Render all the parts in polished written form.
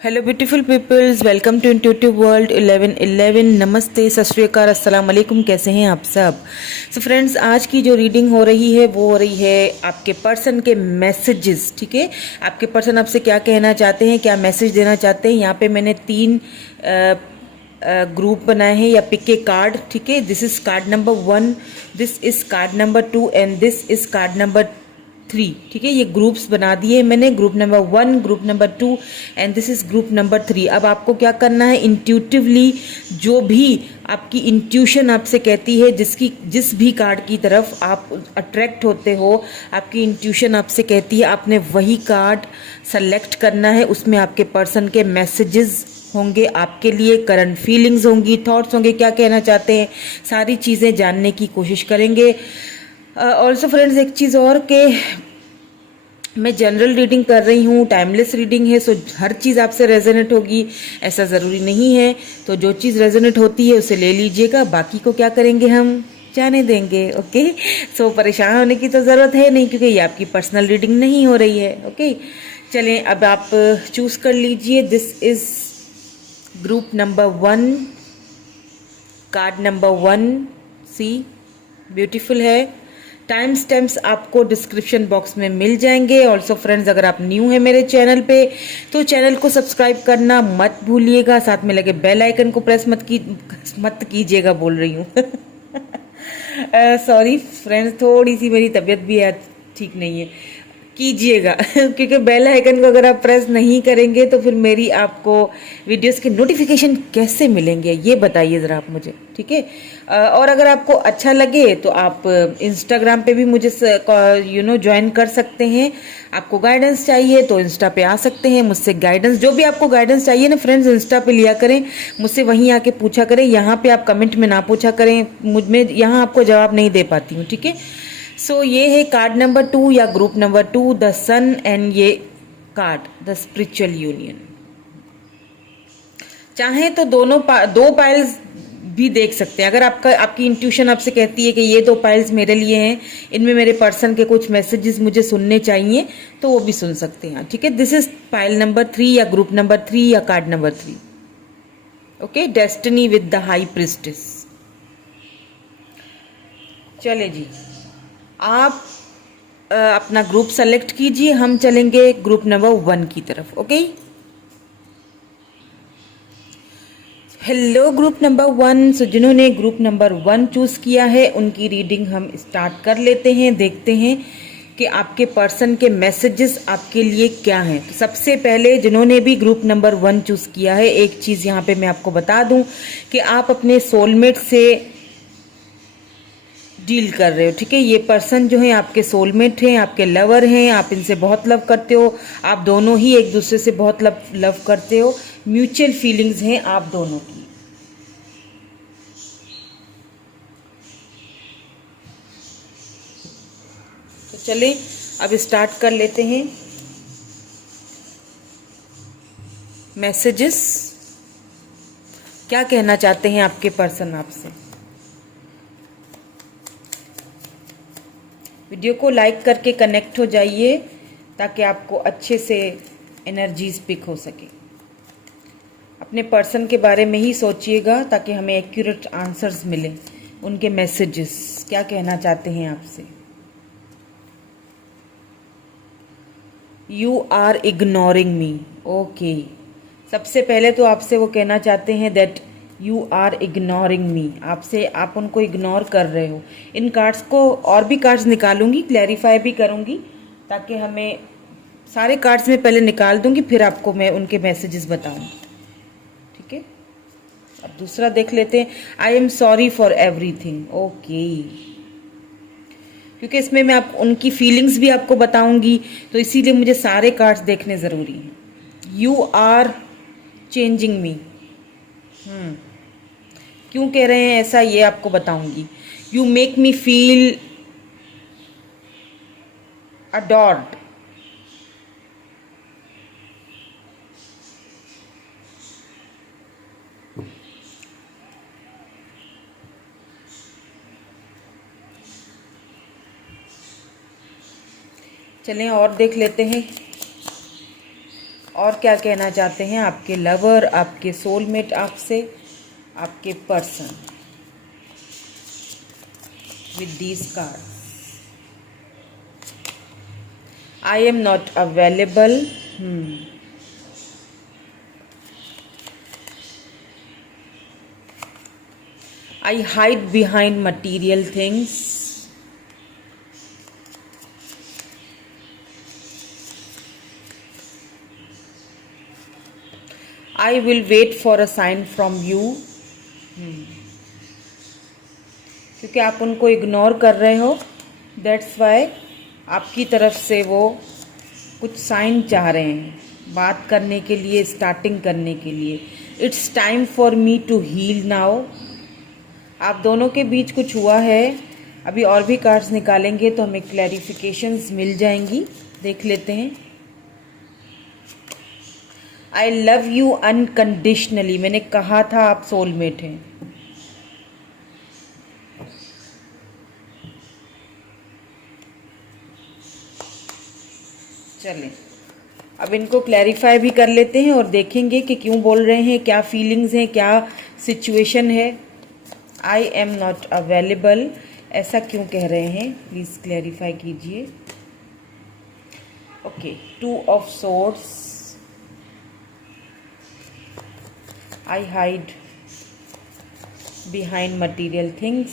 Hello beautiful peoples, welcome to intuitive world 1111। नमस्ते, सत श्री अकाल, अस्सलाम वालेकुम। कैसे हैं आप सब? सो फ्रेंड्स, आज की जो रीडिंग हो रही है वो हो रही है आपके पर्सन के मैसेजेस। ठीक है, आपके पर्सन आपसे क्या कहना चाहते हैं, क्या मैसेज देना चाहते हैं। यहाँ पे मैंने तीन ग्रुप बनाए हैं या पिक के कार्ड। ठीक है, this is called number 1, this is called number 2 and this is called number 3। ठीक है, ये ग्रुप्स बना दिए मैंने, group number 1, group number 2 and this is group number 3। अब आपको क्या करना है, इंट्यूटिवली जो भी आपकी इंट्यूशन आपसे कहती है, जिस भी कार्ड की तरफ आप अट्रैक्ट होते हो, आपकी इंट्यूशन आपसे कहती है, आपने वही कार्ड सेलेक्ट करना है। उसमें आपके पर्सन के मैसेजेस होंगे आपके लिए, करंट फीलिंग्स होंगी, थॉट्स होंगे, क्या कहना चाहते हैं, सारी चीज़ें जानने की कोशिश करेंगे। ऑल्सो फ्रेंड्स, एक चीज़ और के मैं जनरल रीडिंग कर रही हूँ, टाइमलेस रीडिंग है, सो हर चीज़ आपसे रेजोनेट होगी ऐसा ज़रूरी नहीं है। तो जो चीज़ रेजोनेट होती है उसे ले लीजिएगा, बाकी को क्या करेंगे, हम जाने देंगे। ओके, सो परेशान होने की तो ज़रूरत है नहीं, क्योंकि ये आपकी पर्सनल रीडिंग नहीं हो रही है। ओके, चलें, अब आप चूज़ कर लीजिए। This is group number 1, card number 1 C, beautiful है। टाइम स्टैम्प्स आपको डिस्क्रिप्शन बॉक्स में मिल जाएंगे। ऑल्सो फ्रेंड्स, अगर आप न्यू है मेरे चैनल पे तो चैनल को सब्सक्राइब करना मत भूलिएगा, साथ में लगे बेल आइकन को प्रेस मत कीजिएगा, बोल रही हूँ। सॉरी फ्रेंड्स, थोड़ी सी मेरी तबीयत भी है, ठीक नहीं है, कीजिएगा। क्योंकि बेल आइकन को अगर आप प्रेस नहीं करेंगे तो फिर मेरी आपको वीडियोस के नोटिफिकेशन कैसे मिलेंगे, ये बताइए ज़रा आप मुझे। ठीक है, और अगर आपको अच्छा लगे तो आप इंस्टाग्राम पे भी मुझे ज्वाइन कर सकते हैं। आपको गाइडेंस चाहिए तो इंस्टा पे आ सकते हैं, मुझसे गाइडेंस, जो भी आपको गाइडेंस चाहिए ना फ्रेंड्स, इंस्टा पे लिया करें, मुझसे वहीं आके पूछा करें। यहाँ पे आप कमेंट में ना पूछा करें, मुझ में यहाँ आपको जवाब नहीं दे पाती हूँ। ठीक है, सो ये है कार्ड नंबर 2 या group number 2, the sun, and ये कार्ड द स्पिरिचुअल यूनियन। चाहे तो दो पाइल्स भी देख सकते हैं। अगर आपकी इंट्यूशन आपसे कहती है कि ये दो पाइल्स मेरे लिए हैं, इनमें मेरे पर्सन के कुछ मैसेजेस मुझे सुनने चाहिए, तो वो भी सुन सकते हैं। ठीक है, दिस इज पाइल नंबर 3 या ग्रुप नंबर 3 या card number 3। Okay, destiny with the high priestess. चले जी, आप अपना ग्रुप सेलेक्ट कीजिए, हम चलेंगे ग्रुप नंबर 1 की तरफ। Okay, hello group number 1। सो जिन्होंने ग्रुप नंबर 1 चूज किया है उनकी रीडिंग हम स्टार्ट कर लेते हैं, देखते हैं कि आपके पर्सन के मैसेजेस आपके लिए क्या हैं। तो सबसे पहले जिन्होंने भी ग्रुप नंबर 1 चूज किया है, एक चीज यहाँ पे मैं आपको बता दूं कि आप अपने सोलमेट से डील कर रहे हो। ठीक है, ये पर्सन जो है आपके सोलमेट हैं, आपके लवर हैं, आप इनसे बहुत लव करते हो, आप दोनों ही एक दूसरे से बहुत लव करते हो, म्यूचुअल फीलिंग्स हैं आप दोनों की। तो चलें, अब स्टार्ट कर लेते हैं मैसेजेस। क्या कहना चाहते हैं आपके पर्सन आपसे। वीडियो को लाइक करके कनेक्ट हो जाइए ताकि आपको अच्छे से एनर्जीज पिक हो सके। अपने पर्सन के बारे में ही सोचिएगा ताकि हमें एक्यूरेट आंसर्स मिले, उनके मैसेजेस क्या कहना चाहते हैं आपसे। You are ignoring me. Okay, सबसे पहले तो आपसे वो कहना चाहते हैं that you are ignoring me, आप उनको इग्नोर कर रहे हो। इन कार्ड्स को और भी कार्ड्स निकालूंगी, क्लैरिफाई भी करूंगी, ताकि हमें सारे कार्ड्स में पहले निकाल दूंगी, फिर आपको मैं उनके मैसेजेस बताऊं। ठीक है, अब दूसरा देख लेते हैं। I am sorry for everything. Okay, क्योंकि इसमें मैं आप उनकी फीलिंग्स भी आपको बताऊंगी, तो इसीलिए मुझे सारे कार्ड्स देखने ज़रूरी हैं। यू आर चेंजिंग मी, क्यों कह रहे हैं ऐसा ये आपको बताऊंगी। You make me feel adored. चलें और देख लेते हैं। और क्या कहना चाहते हैं आपके लवर, आपके सोलमेट आपसे, आपके person with these card. I am not available. I hide behind material things. I will wait for a sign from you. क्योंकि आप उनको इग्नोर कर रहे हो, दैट्स वाई आपकी तरफ से वो कुछ साइन चाह रहे हैं बात करने के लिए, स्टार्टिंग करने के लिए। It's time for me to heal now. आप दोनों के बीच कुछ हुआ है। अभी और भी कार्ड्स निकालेंगे तो हमें क्लैरिफिकेशंस मिल जाएंगी, देख लेते हैं। आई लव यू अनकंडीशनली, मैंने कहा था आप सोलमेट हैं। चलें, अब इनको क्लैरिफाई भी कर लेते हैं और देखेंगे कि क्यों बोल रहे हैं, क्या फीलिंग्स हैं, क्या सिचुएशन है। आई एम नॉट अवेलेबल, ऐसा क्यों कह रहे हैं, प्लीज़ क्लैरिफाई कीजिए। Okay, 2 of swords. I hide behind material things.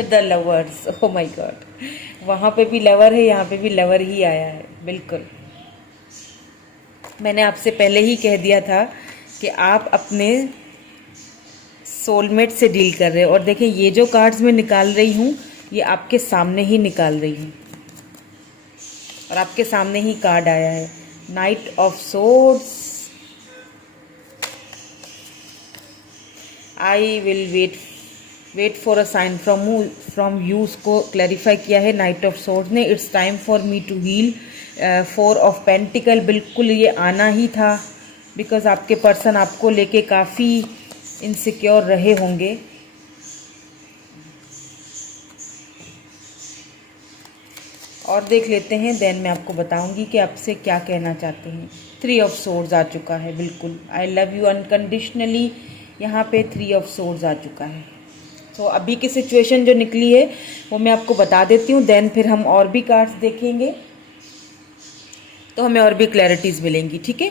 The lovers, oh my God, वहाँ पे भी लवर है, यहाँ पे भी लवर ही आया है। बिल्कुल, मैंने आपसे पहले ही कह दिया था कि आप अपने सोलमेट से डील कर रहे हो। और देखिए, ये जो कार्ड्स मैं निकाल रही हूँ ये आपके सामने ही निकाल रही हूँ और आपके सामने ही कार्ड आया है, knight of swords. I will wait for a sign from you, उसको क्लैरिफाई किया है नाइट ऑफ सोर्ड्स ने। It's time for me to heal, 4 of pentacle. बिल्कुल ये आना ही था, बिकॉज आपके पर्सन आपको लेके काफ़ी इनसिक्योर रहे होंगे। और देख लेते हैं, देन मैं आपको बताऊंगी कि आपसे क्या कहना चाहते हैं। 3 ऑफ सोर्ड्स आ चुका है, बिल्कुल आई लव यू अनकंडीशनली, यहाँ पे 3 ऑफ सोर्ड्स आ चुका है। तो अभी की सिचुएशन जो निकली है वो मैं आपको बता देती हूँ, देन फिर हम और भी कार्ड्स देखेंगे तो हमें और भी क्लैरिटीज़ मिलेंगी, ठीक है।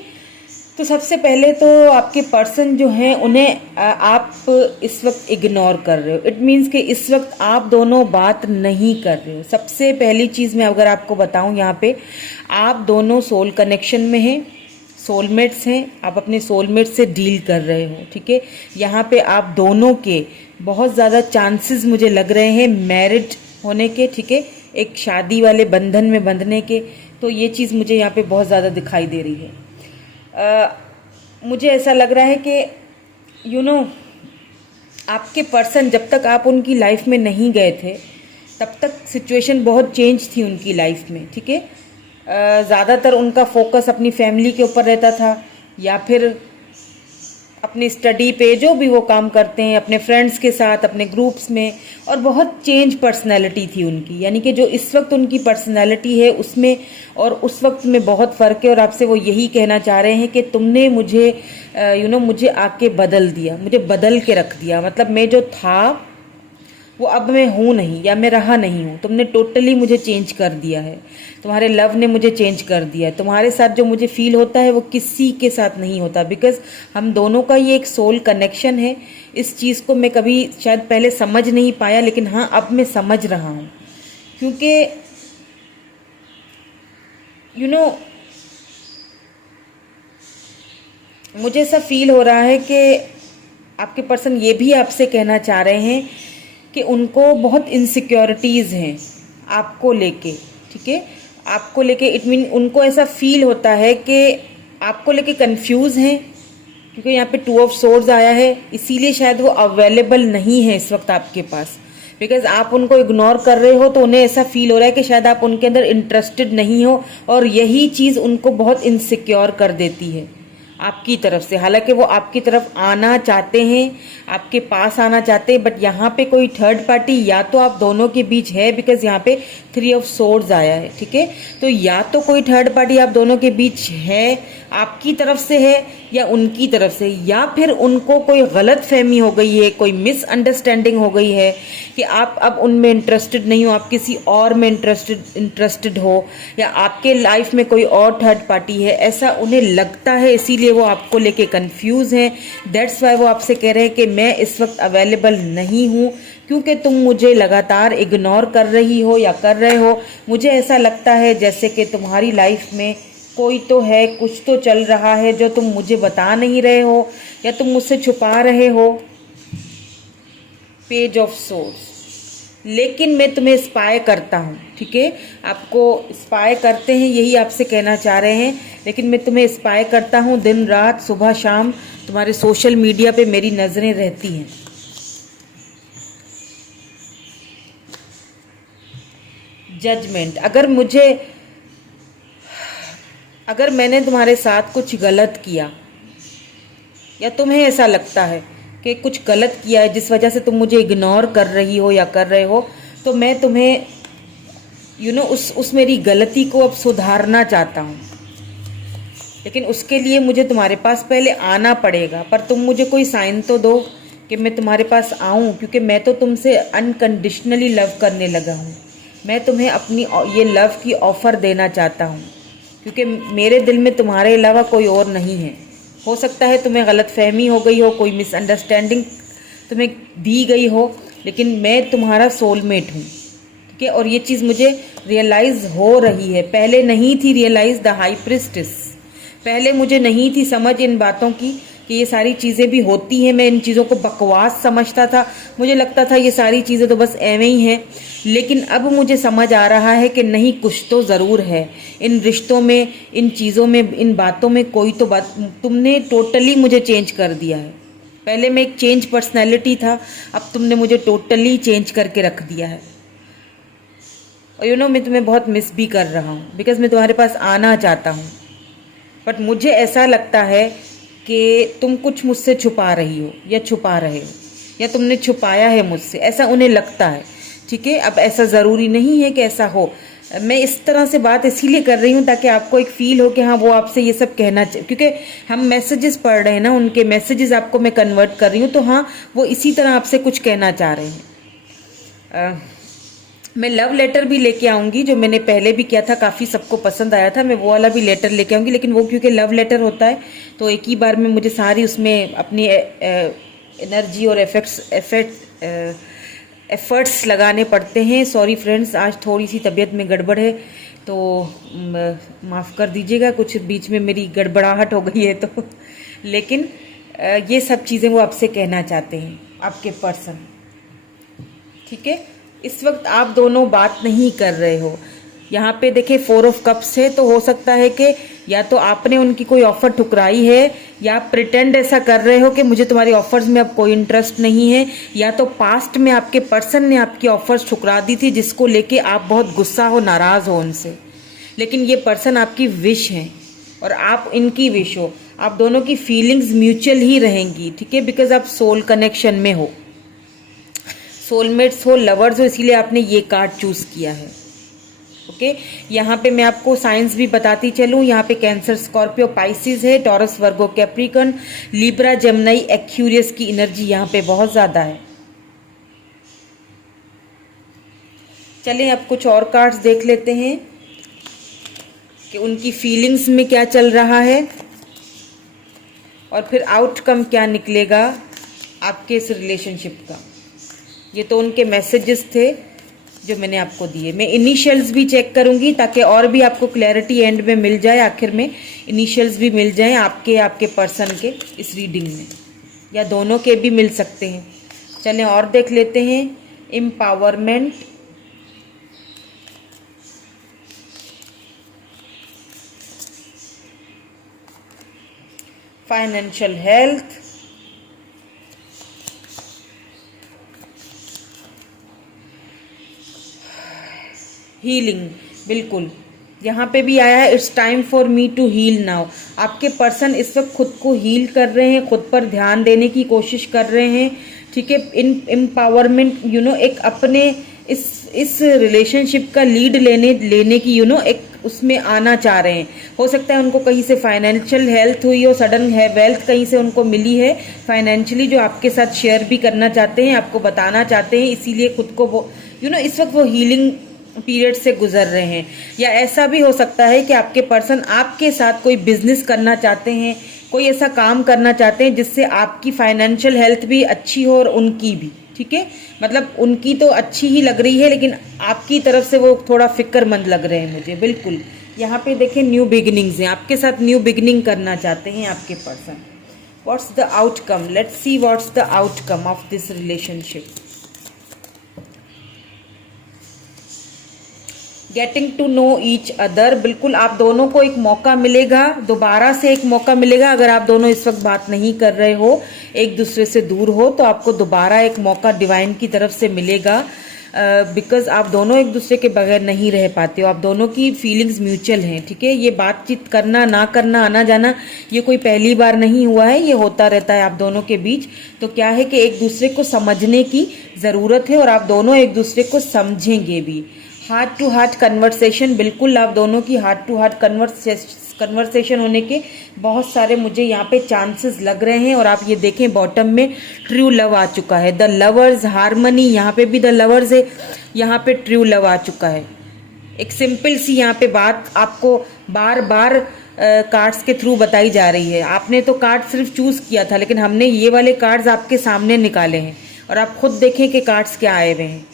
तो सबसे पहले तो आपके पर्सन जो हैं उन्हें आप इस वक्त इग्नोर कर रहे हो। इट मीन्स कि इस वक्त आप दोनों बात नहीं कर रहे हो। सबसे पहली चीज़ मैं अगर आपको बताऊं, यहाँ पे आप दोनों सोल कनेक्शन में हैं, सोलमेट्स हैं, आप अपने सोलमेट से डील कर रहे हो, ठीक है। यहाँ पे आप दोनों के बहुत ज़्यादा चांसेस मुझे लग रहे हैं मैरिड होने के, ठीक है, एक शादी वाले बंधन में बंधने के। तो ये चीज़ मुझे यहाँ पे बहुत ज़्यादा दिखाई दे रही है। मुझे ऐसा लग रहा है कि यू नो आपके पर्सन जब तक आप उनकी लाइफ में नहीं गए थे तब तक सिचुएशन बहुत चेंज थी उनकी लाइफ में, ठीक है। ज़्यादातर उनका फोकस अपनी फैमिली के ऊपर रहता था या फिर अपनी स्टडी पे, जो भी वो काम करते हैं, अपने फ्रेंड्स के साथ, अपने ग्रुप्स में। और बहुत चेंज पर्सनैलिटी थी उनकी, यानी कि जो इस वक्त उनकी पर्सनैलिटी है उसमें और उस वक्त में बहुत फ़र्क है। और आपसे वो यही कहना चाह रहे हैं कि तुमने मुझे मुझे आके बदल दिया, मुझे बदल के रख दिया। मतलब मैं जो था वो अब मैं हूँ नहीं, या मैं रहा नहीं हूँ। तुमने टोटली मुझे चेंज कर दिया है, तुम्हारे लव ने मुझे चेंज कर दिया है। तुम्हारे साथ जो मुझे फील होता है वो किसी के साथ नहीं होता, बिकॉज हम दोनों का ये एक सोल कनेक्शन है। इस चीज़ को मैं कभी शायद पहले समझ नहीं पाया, लेकिन हाँ अब मैं समझ रहा हूँ। क्योंकि मुझे ऐसा फील हो रहा है कि आपके पर्सन ये भी आपसे कहना चाह रहे हैं कि उनको बहुत इनसिक्योरिटीज़ हैं आपको लेके, ठीक है, आपको लेके। इट मीन उनको ऐसा फील होता है कि आपको लेके कंफ्यूज हैं, क्योंकि यहाँ पे 2 ऑफ सोर्ड्स आया है, इसीलिए शायद वो अवेलेबल नहीं है इस वक्त आपके पास। बिकॉज आप उनको इग्नोर कर रहे हो तो उन्हें ऐसा फील हो रहा है कि शायद आप उनके अंदर इंटरेस्टेड नहीं हो, और यही चीज़ उनको बहुत इनसिक्योर कर देती है। आपकी तरफ से। हालांकि वो आपकी तरफ आना चाहते हैं, आपके पास आना चाहते हैं, बट यहाँ पे कोई थर्ड पार्टी या तो आप दोनों के बीच है, बिकॉज यहाँ पे 3 ऑफ सोर्ड्स आया है, ठीक है। तो या तो कोई थर्ड पार्टी आप दोनों के बीच है, आपकी तरफ से है या उनकी तरफ से, या फिर उनको कोई गलत फहमी हो गई है, कोई मिसअंडरस्टैंडिंग हो गई है कि आप अब उनमें इंटरेस्टेड नहीं हो, आप किसी और में इंटरेस्टेड हो, या आपके लाइफ में कोई और थर्ड पार्टी है, ऐसा उन्हें लगता है। इसीलिए वो आपको लेके कंफ्यूज हैं। दैट्स वाई वो आपसे कह रहे हैं कि मैं इस वक्त अवेलेबल नहीं हूँ, क्योंकि तुम मुझे लगातार इग्नोर कर रही हो या कर रहे हो। मुझे ऐसा लगता है जैसे कि तुम्हारी लाइफ में कोई तो है, कुछ तो चल रहा है जो तुम मुझे बता नहीं रहे हो या तुम मुझसे छुपा रहे हो। Page of swords. लेकिन मैं तुम्हें स्पाई करता हूँ, ठीक है, आपको स्पाई करते हैं, यही आपसे कहना चाह रहे हैं। लेकिन मैं तुम्हें स्पाई करता हूँ, दिन रात सुबह शाम तुम्हारे सोशल मीडिया पे मेरी नजरें रहती हैं। जजमेंट। अगर मैंने तुम्हारे साथ कुछ गलत किया या तुम्हें ऐसा लगता है कि कुछ गलत किया है जिस वजह से तुम मुझे इग्नोर कर रही हो या कर रहे हो, तो मैं तुम्हें उस मेरी गलती को अब सुधारना चाहता हूँ। लेकिन उसके लिए मुझे तुम्हारे पास पहले आना पड़ेगा। पर तुम मुझे कोई साइन तो दो कि मैं तुम्हारे पास आऊँ, क्योंकि मैं तो तुमसे अनकंडीशनली लव करने लगा हूँ। मैं तुम्हें अपनी ये लव की ऑफ़र देना चाहता हूँ, क्योंकि मेरे दिल में तुम्हारे अलावा कोई और नहीं है। हो सकता है तुम्हें गलत फहमी हो गई हो, कोई मिसअंडरस्टैंडिंग तुम्हें दी गई हो, लेकिन मैं तुम्हारा सोलमेट हूँ, ठीक है। और ये चीज़ मुझे रियलाइज़ हो रही है, पहले नहीं थी रियलाइज़ द हाई प्रिस्टेस। पहले मुझे नहीं थी समझ इन बातों की कि ये सारी चीज़ें भी होती हैं। मैं इन चीज़ों को बकवास समझता था, मुझे लगता था ये सारी चीज़ें तो बस एवं ही हैं। लेकिन अब मुझे समझ आ रहा है कि नहीं, कुछ तो ज़रूर है इन रिश्तों में, इन चीज़ों में, इन बातों में कोई तो बात। तुमने टोटली मुझे चेंज कर दिया है। पहले मैं एक चेंज पर्सनैलिटी था, अब तुमने मुझे टोटली चेंज करके रख दिया है। और मैं तुम्हें बहुत मिस भी कर रहा हूँ, बिकॉज मैं तुम्हारे पास आना चाहता हूँ। बट मुझे ऐसा लगता है कि तुम कुछ मुझसे छुपा रही हो या छुपा रहे हो, या तुमने छुपाया है मुझसे, ऐसा उन्हें लगता है, ठीक है। अब ऐसा ज़रूरी नहीं है कि ऐसा हो। मैं इस तरह से बात इसीलिए कर रही हूँ ताकि आपको एक फील हो कि हाँ, वो आपसे ये सब कहना चाहिए, क्योंकि हम मैसेजेस पढ़ रहे हैं ना, उनके मैसेजेस आपको मैं कन्वर्ट कर रही हूँ, तो हाँ, वो इसी तरह आपसे कुछ कहना चाह रहे हैं। मैं लव लेटर भी लेके आऊँगी, जो मैंने पहले भी किया था, काफ़ी सबको पसंद आया था। मैं वो वाला भी लेटर लेके आऊँगी, लेकिन वो क्योंकि लव लेटर होता है तो एक ही बार में मुझे सारी उसमें अपनी एनर्जी और एफर्ट्स लगाने पड़ते हैं। सॉरी फ्रेंड्स, आज थोड़ी सी तबीयत में गड़बड़ है, तो माफ़ कर दीजिएगा, कुछ बीच में मेरी गड़बड़ाहट हो गई है तो। लेकिन ये सब चीज़ें वो आपसे कहना चाहते हैं, आपके पर्सन, ठीक है। इस वक्त आप दोनों बात नहीं कर रहे हो। यहाँ पे देखिए 4 ऑफ कप्स है, तो हो सकता है कि या तो आपने उनकी कोई ऑफर ठुकराई है, या आप प्रिटेंड ऐसा कर रहे हो कि मुझे तुम्हारी ऑफर्स में अब कोई इंटरेस्ट नहीं है, या तो पास्ट में आपके पर्सन ने आपकी ऑफर्स ठुकरा दी थी, जिसको लेके आप बहुत गुस्सा हो, नाराज हो उनसे। लेकिन ये पर्सन आपकी विश है और आप इनकी विश हो। आप दोनों की फीलिंग्स म्यूचुअल ही रहेंगी, ठीक है, बिकॉज आप सोल कनेक्शन में हो, सोलमेट्स हो, लवर्स हो, इसीलिए आपने ये कार्ड चूज किया है, ओके। यहाँ पे मैं आपको साइंस भी बताती चलूँ। यहाँ पे कैंसर, स्कॉर्पियो, पाइसिस है, Taurus, Virgo, Capricorn, Libra, Gemini, Aquarius की एनर्जी यहाँ पे बहुत ज़्यादा है। चलें अब कुछ और कार्ड्स देख लेते हैं कि उनकी फीलिंग्स में क्या चल रहा है और फिर आउटकम क्या निकलेगा आपके इस रिलेशनशिप का। ये तो उनके मैसेजेस थे जो मैंने आपको दिए। मैं इनिशियल्स भी चेक करूंगी ताकि और भी आपको क्लैरिटी एंड में मिल जाए, आखिर में इनिशियल्स भी मिल जाएं आपके पर्सन के इस रीडिंग में, या दोनों के भी मिल सकते हैं। चलें और देख लेते हैं। एम्पावरमेंट, फाइनेंशियल हेल्थ, हीलिंग, बिल्कुल यहाँ पे भी आया है it's time for me to heal now. आपके पर्सन इस वक्त खुद को हील कर रहे हैं, खुद पर ध्यान देने की कोशिश कर रहे हैं, ठीक है। एम्पावरमेंट एक अपने इस रिलेशनशिप का लीड लेने की एक उसमें आना चाह रहे हैं। हो सकता है उनको कहीं से फाइनेंशियल हेल्थ हुई हो, सडन है वेल्थ कहीं से उनको मिली है फाइनेंशियली, जो आपके साथ शेयर भी करना चाहते हैं, आपको बताना चाहते हैं, इसीलिए खुद को वो इस वक्त वो हीलिंग पीरियड से गुजर रहे हैं। या ऐसा भी हो सकता है कि आपके पर्सन आपके साथ कोई बिजनेस करना चाहते हैं, कोई ऐसा काम करना चाहते हैं जिससे आपकी फाइनेंशियल हेल्थ भी अच्छी हो और उनकी भी, ठीक है। मतलब उनकी तो अच्छी ही लग रही है, लेकिन आपकी तरफ से वो थोड़ा फिक्रमंद लग रहे हैं मुझे, बिल्कुल। यहाँ पे देखें न्यू बिगिनिंग्स हैं, आपके साथ न्यू बिगिनिंग करना चाहते हैं आपके person. What's the outcome, let's see what's the outcome of this relationship. Getting to know each other, बिल्कुल आप दोनों को एक मौका मिलेगा, दोबारा से एक मौका मिलेगा। अगर आप दोनों इस वक्त बात नहीं कर रहे हो, एक दूसरे से दूर हो, तो आपको दोबारा एक मौका डिवाइन की तरफ से मिलेगा, बिकॉज आप दोनों एक दूसरे के बगैर नहीं रह पाते हो। आप दोनों की फीलिंग्स म्यूचुअल हैं, ठीक है। ये बातचीत करना ना करना, आना जाना, ये कोई पहली बार नहीं हुआ है, ये होता रहता है आप दोनों के बीच। तो क्या है कि एक दूसरे को समझने की ज़रूरत है और आप दोनों एक दूसरे को समझेंगे भी। हार्ट टू हार्ट कन्वर्सेशन, बिल्कुल आप दोनों की हार्ट टू हार्ट कन्वर्सेशन होने के बहुत सारे मुझे यहाँ पे चांसेस लग रहे हैं। और आप ये देखें बॉटम में ट्रू लव आ चुका है, द लवर्स, हारमनी, यहाँ पे भी द लवर्स है, यहाँ पे ट्रू लव आ चुका है। एक सिंपल सी यहाँ पे बात आपको बार बार कार्ड्स के थ्रू बताई जा रही है। आपने तो कार्ड सिर्फ चूज किया था, लेकिन हमने ये वाले कार्ड्स आपके सामने निकाले हैं और आप खुद देखें कि कार्ड्स क्या आए हुए हैं।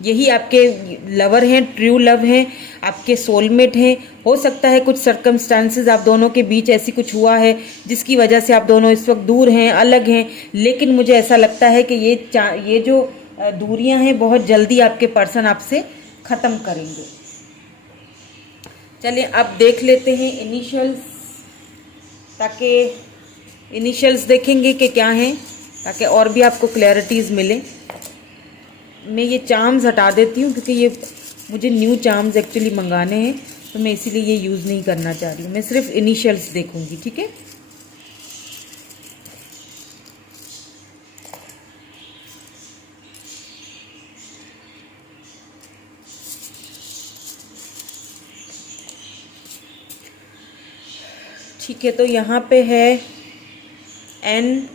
यही आपके लवर हैं, ट्रू लव हैं, आपके सोलमेट हैं। हो सकता है कुछ सर्कमस्टांसेस आप दोनों के बीच ऐसी कुछ हुआ है जिसकी वजह से आप दोनों इस वक्त दूर हैं, अलग हैं, लेकिन मुझे ऐसा लगता है कि ये जो दूरियां हैं बहुत जल्दी आपके पर्सन आपसे ख़त्म करेंगे। चलिए अब देख लेते हैं इनिशियल्स, ताकि इनिशियल्स देखेंगे कि क्या हैं, ताकि और भी आपको क्लैरिटीज़ मिले। मैं ये चार्म्स हटा देती हूँ क्योंकि ये मुझे न्यू चार्म्स एक्चुअली मंगाने हैं, तो मैं इसीलिए ये यूज़ नहीं करना चाह रही हूँ। मैं सिर्फ इनिशियल्स देखूँगी, ठीक है। ठीक है, तो यहाँ पे है NRKQBAT।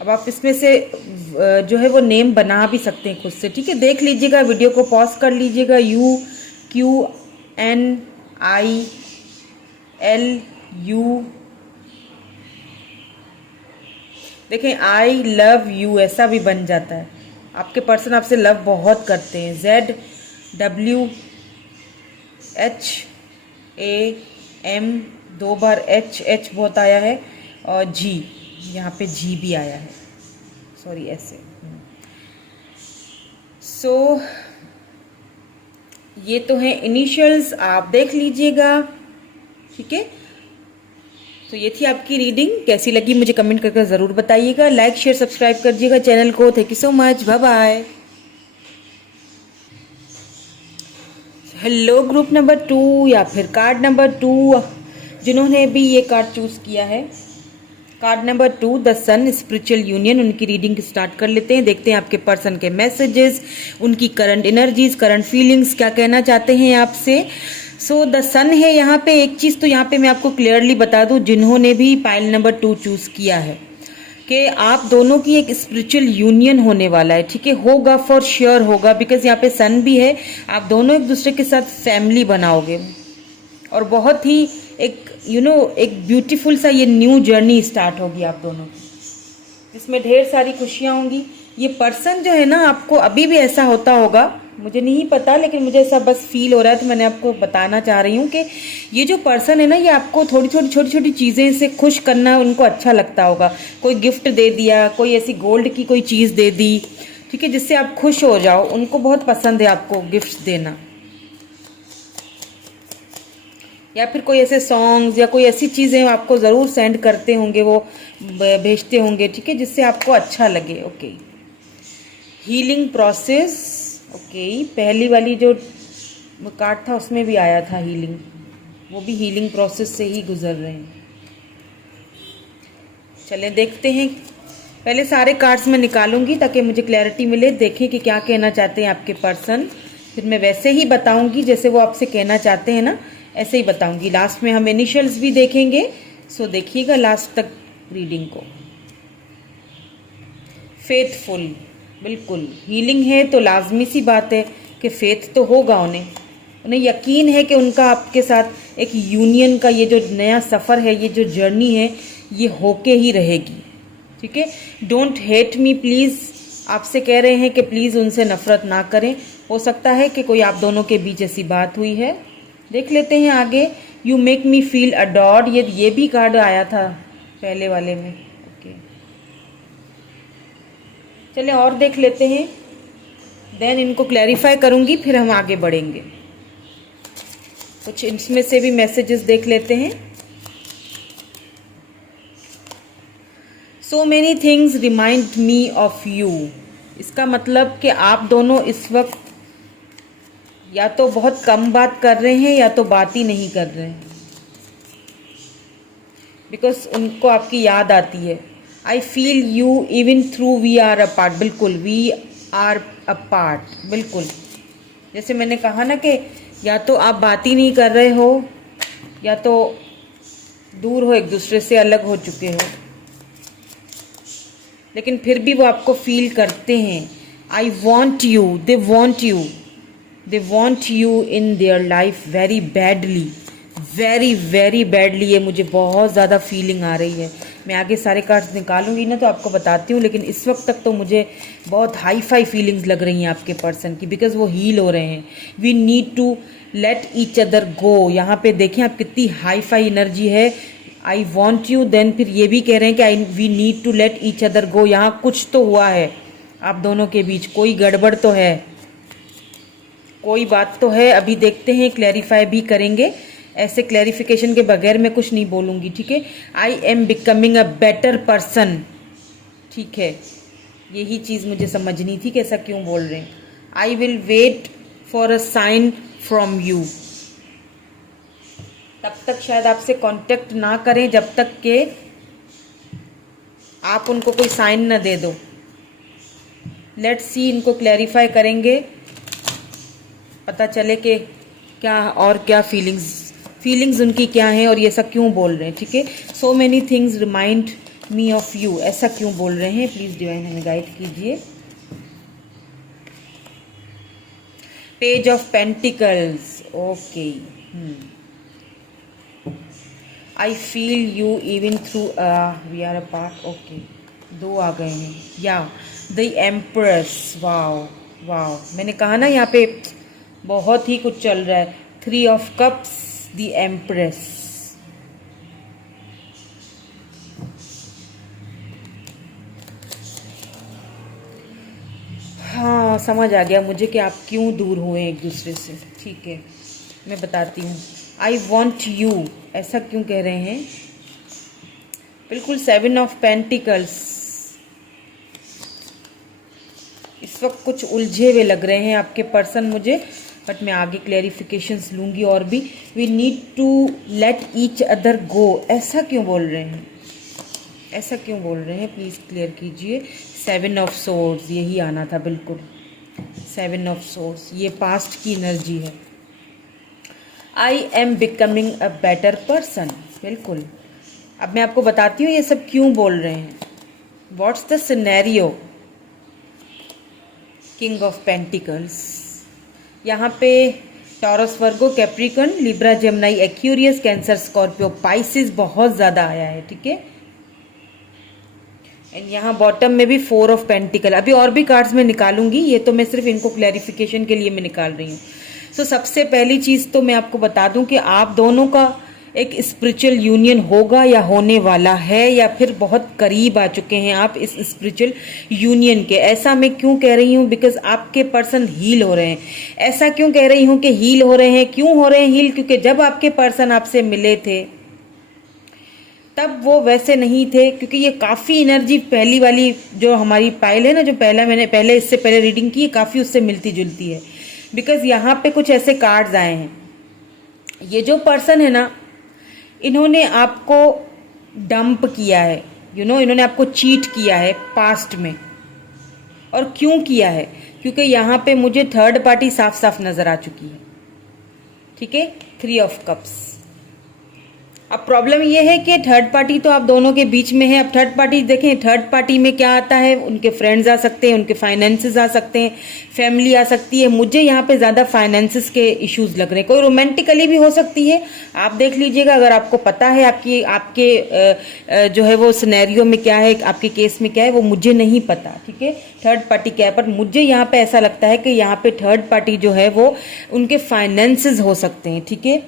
अब आप इसमें से जो है वो नेम बना भी सकते हैं खुद से, ठीक है। देख लीजिएगा, वीडियो को पॉज कर लीजिएगा। UQNILU, देखें आई लव यू ऐसा भी बन जाता है। आपके पर्सन आपसे लव बहुत करते हैं। ZWHAM, 2 बार H बहुत आया है, और G, यहाँ पे G भी आया है, सॉरी ऐसे। सो ये तो है इनिशियल्स, आप देख लीजिएगा, ठीक है। तो ये थी आपकी रीडिंग, कैसी लगी मुझे कमेंट करके ज़रूर बताइएगा। लाइक शेयर सब्सक्राइब कर दीजिएगा चैनल को। Thank you so much, bye bye. Hello group number 2 या फिर कार्ड नंबर 2 जिन्होंने भी ये कार्ड चूज़ किया है, card number 2 the sun, spiritual union. उनकी रीडिंग स्टार्ट कर लेते हैं, देखते हैं आपके पर्सन के मैसेजेस, उनकी करंट एनर्जीज, करंट फीलिंग्स, क्या कहना चाहते हैं आपसे। सो द सन है यहाँ पे। एक चीज़ तो यहाँ पे मैं आपको क्लियरली बता दूँ, जिन्होंने भी पाइल नंबर 2 चूज़ किया है, कि आप दोनों की एक स्पिरिचुअल यूनियन होने वाला है, ठीक है। होगा, फॉर श्योर होगा, बिकॉज यहाँ पे सन भी है। आप दोनों एक दूसरे के साथ फैमिली बनाओगे और बहुत ही एक एक ब्यूटीफुल सा ये न्यू जर्नी स्टार्ट होगी आप दोनों की, जिसमें ढेर सारी खुशियाँ होंगी। ये पर्सन जो है ना, आपको अभी भी ऐसा होता होगा, मुझे नहीं पता, लेकिन मुझे ऐसा बस फील हो रहा है, तो मैंने आपको बताना चाह रही हूँ कि ये जो पर्सन है ना, ये आपको थोड़ी छोटी चीज़ें से खुश करना उनको अच्छा लगता होगा। कोई गिफ्ट दे दिया, कोई ऐसी गोल्ड की कोई चीज़ दे दी, ठीक है, जिससे आप खुश हो जाओ। उनको बहुत पसंद है आपको गिफ्ट देना। या फिर कोई ऐसे सॉन्ग्स या कोई ऐसी चीज़ें आपको ज़रूर सेंड करते होंगे, वो भेजते होंगे, ठीक है, जिससे आपको अच्छा लगे। Okay, healing process. ओके, पहली वाली जो कार्ड था उसमें भी आया था हीलिंग, वो भी हीलिंग प्रोसेस से ही गुजर रहे हैं। चलें देखते हैं, पहले सारे कार्ड्स मैं निकालूंगी ताकि मुझे क्लैरिटी मिले, देखें कि क्या कहना चाहते हैं आपके पर्सन। फिर मैं वैसे ही बताऊंगी जैसे वो आपसे कहना चाहते हैं ना, ऐसे ही बताऊंगी। लास्ट में हम इनिशियल्स भी देखेंगे, सो देखिएगा लास्ट तक रीडिंग को। फेथफुल, बिल्कुल हीलिंग है तो लाजमी सी बात है कि फेथ तो होगा उन्हें यकीन है कि उनका आपके साथ एक यूनियन का ये जो नया सफ़र है, ये जो जर्नी है, ये होके ही रहेगी, ठीक है। डोंट हेट मी प्लीज़, आपसे कह रहे हैं कि प्लीज़ उनसे नफ़रत ना करें। हो सकता है कि कोई आप दोनों के बीच ऐसी बात हुई है। देख लेते हैं आगे। यू मेक मी फील अडॉर्ड, ये भी कार्ड आया था पहले वाले में। ओके, चलें और देख लेते हैं, देन इनको क्लैरिफाई करूंगी, फिर हम आगे बढ़ेंगे। कुछ इसमें से भी मैसेजेस देख लेते हैं। So many things remind me of you, इसका मतलब कि आप दोनों इस वक्त या तो बहुत कम बात कर रहे हैं या तो बात ही नहीं कर रहे हैं, बिकॉज उनको आपकी याद आती है। I feel you even through we are apart, बिल्कुल वी आर अपार्ट, बिल्कुल जैसे मैंने कहा ना कि या तो आप बात ही नहीं कर रहे हो या तो दूर हो, एक दूसरे से अलग हो चुके हो, लेकिन फिर भी वो आपको फील करते हैं। I want you, they want you, they want you in their life very badly, very very badly. ये मुझे बहुत ज़्यादा फीलिंग आ रही है। मैं आगे सारे कार्ड्स निकालूंगी ना तो आपको बताती हूँ, लेकिन इस वक्त तक तो मुझे बहुत हाई फाई फीलिंग्स लग रही हैं आपके पर्सन की, बिकॉज वो हील हो रहे हैं। We need to let each other go, यहाँ पे देखें आप कितनी हाई फाई एनर्जी है। आई वॉन्ट यू, देन फिर ये भी कह रहे हैं कि we need to let each other go. यहाँ कुछ तो हुआ है आप दोनों के बीच, कोई गड़बड़ तो है, कोई बात तो है। अभी देखते हैं, क्लैरिफाई भी करेंगे, ऐसे क्लैरिफिकेशन के बगैर मैं कुछ नहीं बोलूँगी, ठीक है। I am becoming a better person, ठीक है, यही चीज़ मुझे समझनी थी कि ऐसा क्यों बोल रहे हैं। I will wait for a sign from you, तब तक शायद आपसे कांटेक्ट ना करें जब तक कि आप उनको कोई साइन ना दे दो। लेट्स सी, इनको क्लैरिफाई करेंगे, पता चले कि क्या और क्या फीलिंग्स उनकी क्या हैं और ये ऐसा क्यों बोल रहे हैं, ठीक है। So many things remind me of you, ऐसा क्यों बोल रहे हैं, प्लीज़ डिवाइन हमें गाइड कीजिए। Page of pentacles, okay, I feel you even through we are apart, okay, दो आ गए हैं। या द एम्प्रेस, वाओ वाओ, मैंने कहा ना यहाँ पे बहुत ही कुछ चल रहा है। 3 ऑफ कप्स, द एम्प्रेस, हाँ समझ आ गया मुझे कि आप क्यों दूर हुए एक दूसरे से, ठीक है, मैं बताती हूँ। आई वॉन्ट यू, ऐसा क्यों कह रहे हैं, बिल्कुल 7 ऑफ पेंटिकल्स, इस वक्त कुछ उलझे हुए लग रहे हैं आपके पर्सन मुझे, बट मैं आगे क्लैरिफिकेशंस लूँगी और भी। We need to let each other go, ऐसा क्यों बोल रहे हैं, ऐसा क्यों बोल रहे हैं, प्लीज़ क्लियर कीजिए। 7 ऑफ सोर्ड्स, यही आना था बिल्कुल, 7 ऑफ सोर्ड्स, ये पास्ट की एनर्जी है। I am becoming a better person, बिल्कुल। अब मैं आपको बताती हूँ ये सब क्यों बोल रहे हैं। What's the scenario, king of pentacles, यहाँ पे Taurus, Virgo, Capricorn, Libra, Gemini, Aquarius, Cancer, Scorpio, Pisces बहुत ज़्यादा आया है, ठीक है। एंड यहाँ बॉटम में भी 4 ऑफ पेंटिकल। अभी और भी कार्ड्स मैं निकालूंगी, ये तो मैं सिर्फ इनको क्लैरिफिकेशन के लिए मैं निकाल रही हूँ। सो सबसे पहली चीज़ तो मैं आपको बता दूं कि आप दोनों का एक स्पिरिचुअल यूनियन होगा या होने वाला है, या फिर बहुत करीब आ चुके हैं आप इस स्पिरिचुअल यूनियन के। ऐसा मैं क्यों कह रही हूँ? बिकॉज आपके पर्सन हील हो रहे हैं। ऐसा क्यों कह रही हूँ कि हील हो रहे हैं? क्यों हो रहे हैं हील? क्योंकि जब आपके पर्सन आपसे मिले थे तब वो वैसे नहीं थे, क्योंकि ये काफ़ी एनर्जी पहली वाली जो हमारी पाइल है ना, जो मैंने पहले इससे पहले रीडिंग की, काफ़ी उससे मिलती जुलती है। बिकॉज यहाँ पे कुछ ऐसे कार्ड्स आए हैं। ये जो पर्सन है ना, इन्होंने आपको डंप किया है, इन्होंने आपको चीट किया है पास्ट में। और क्यों किया है? क्योंकि यहाँ पे मुझे थर्ड पार्टी साफ साफ नजर आ चुकी है। ठीक है, 3 ऑफ कप्स। अब प्रॉब्लम ये है कि थर्ड पार्टी तो आप दोनों के बीच में है। अब थर्ड पार्टी देखें, थर्ड पार्टी में क्या आता है? उनके फ्रेंड्स आ सकते हैं, उनके फाइनेंसेस आ सकते हैं, फैमिली आ सकती है। मुझे यहाँ पे ज़्यादा फाइनेंसेस के इश्यूज लग रहे हैं। कोई रोमांटिकली भी हो सकती है, आप देख लीजिएगा अगर आपको पता है आपके जो है वो सिनेरियो में क्या है, आपके केस में क्या है, वो मुझे नहीं पता। ठीक है, थर्ड पार्टी क्या है, पर मुझे यहाँ पे ऐसा लगता है कि यहाँ पे थर्ड पार्टी जो है वो उनके फाइनेंसेस हो सकते हैं। ठीक है,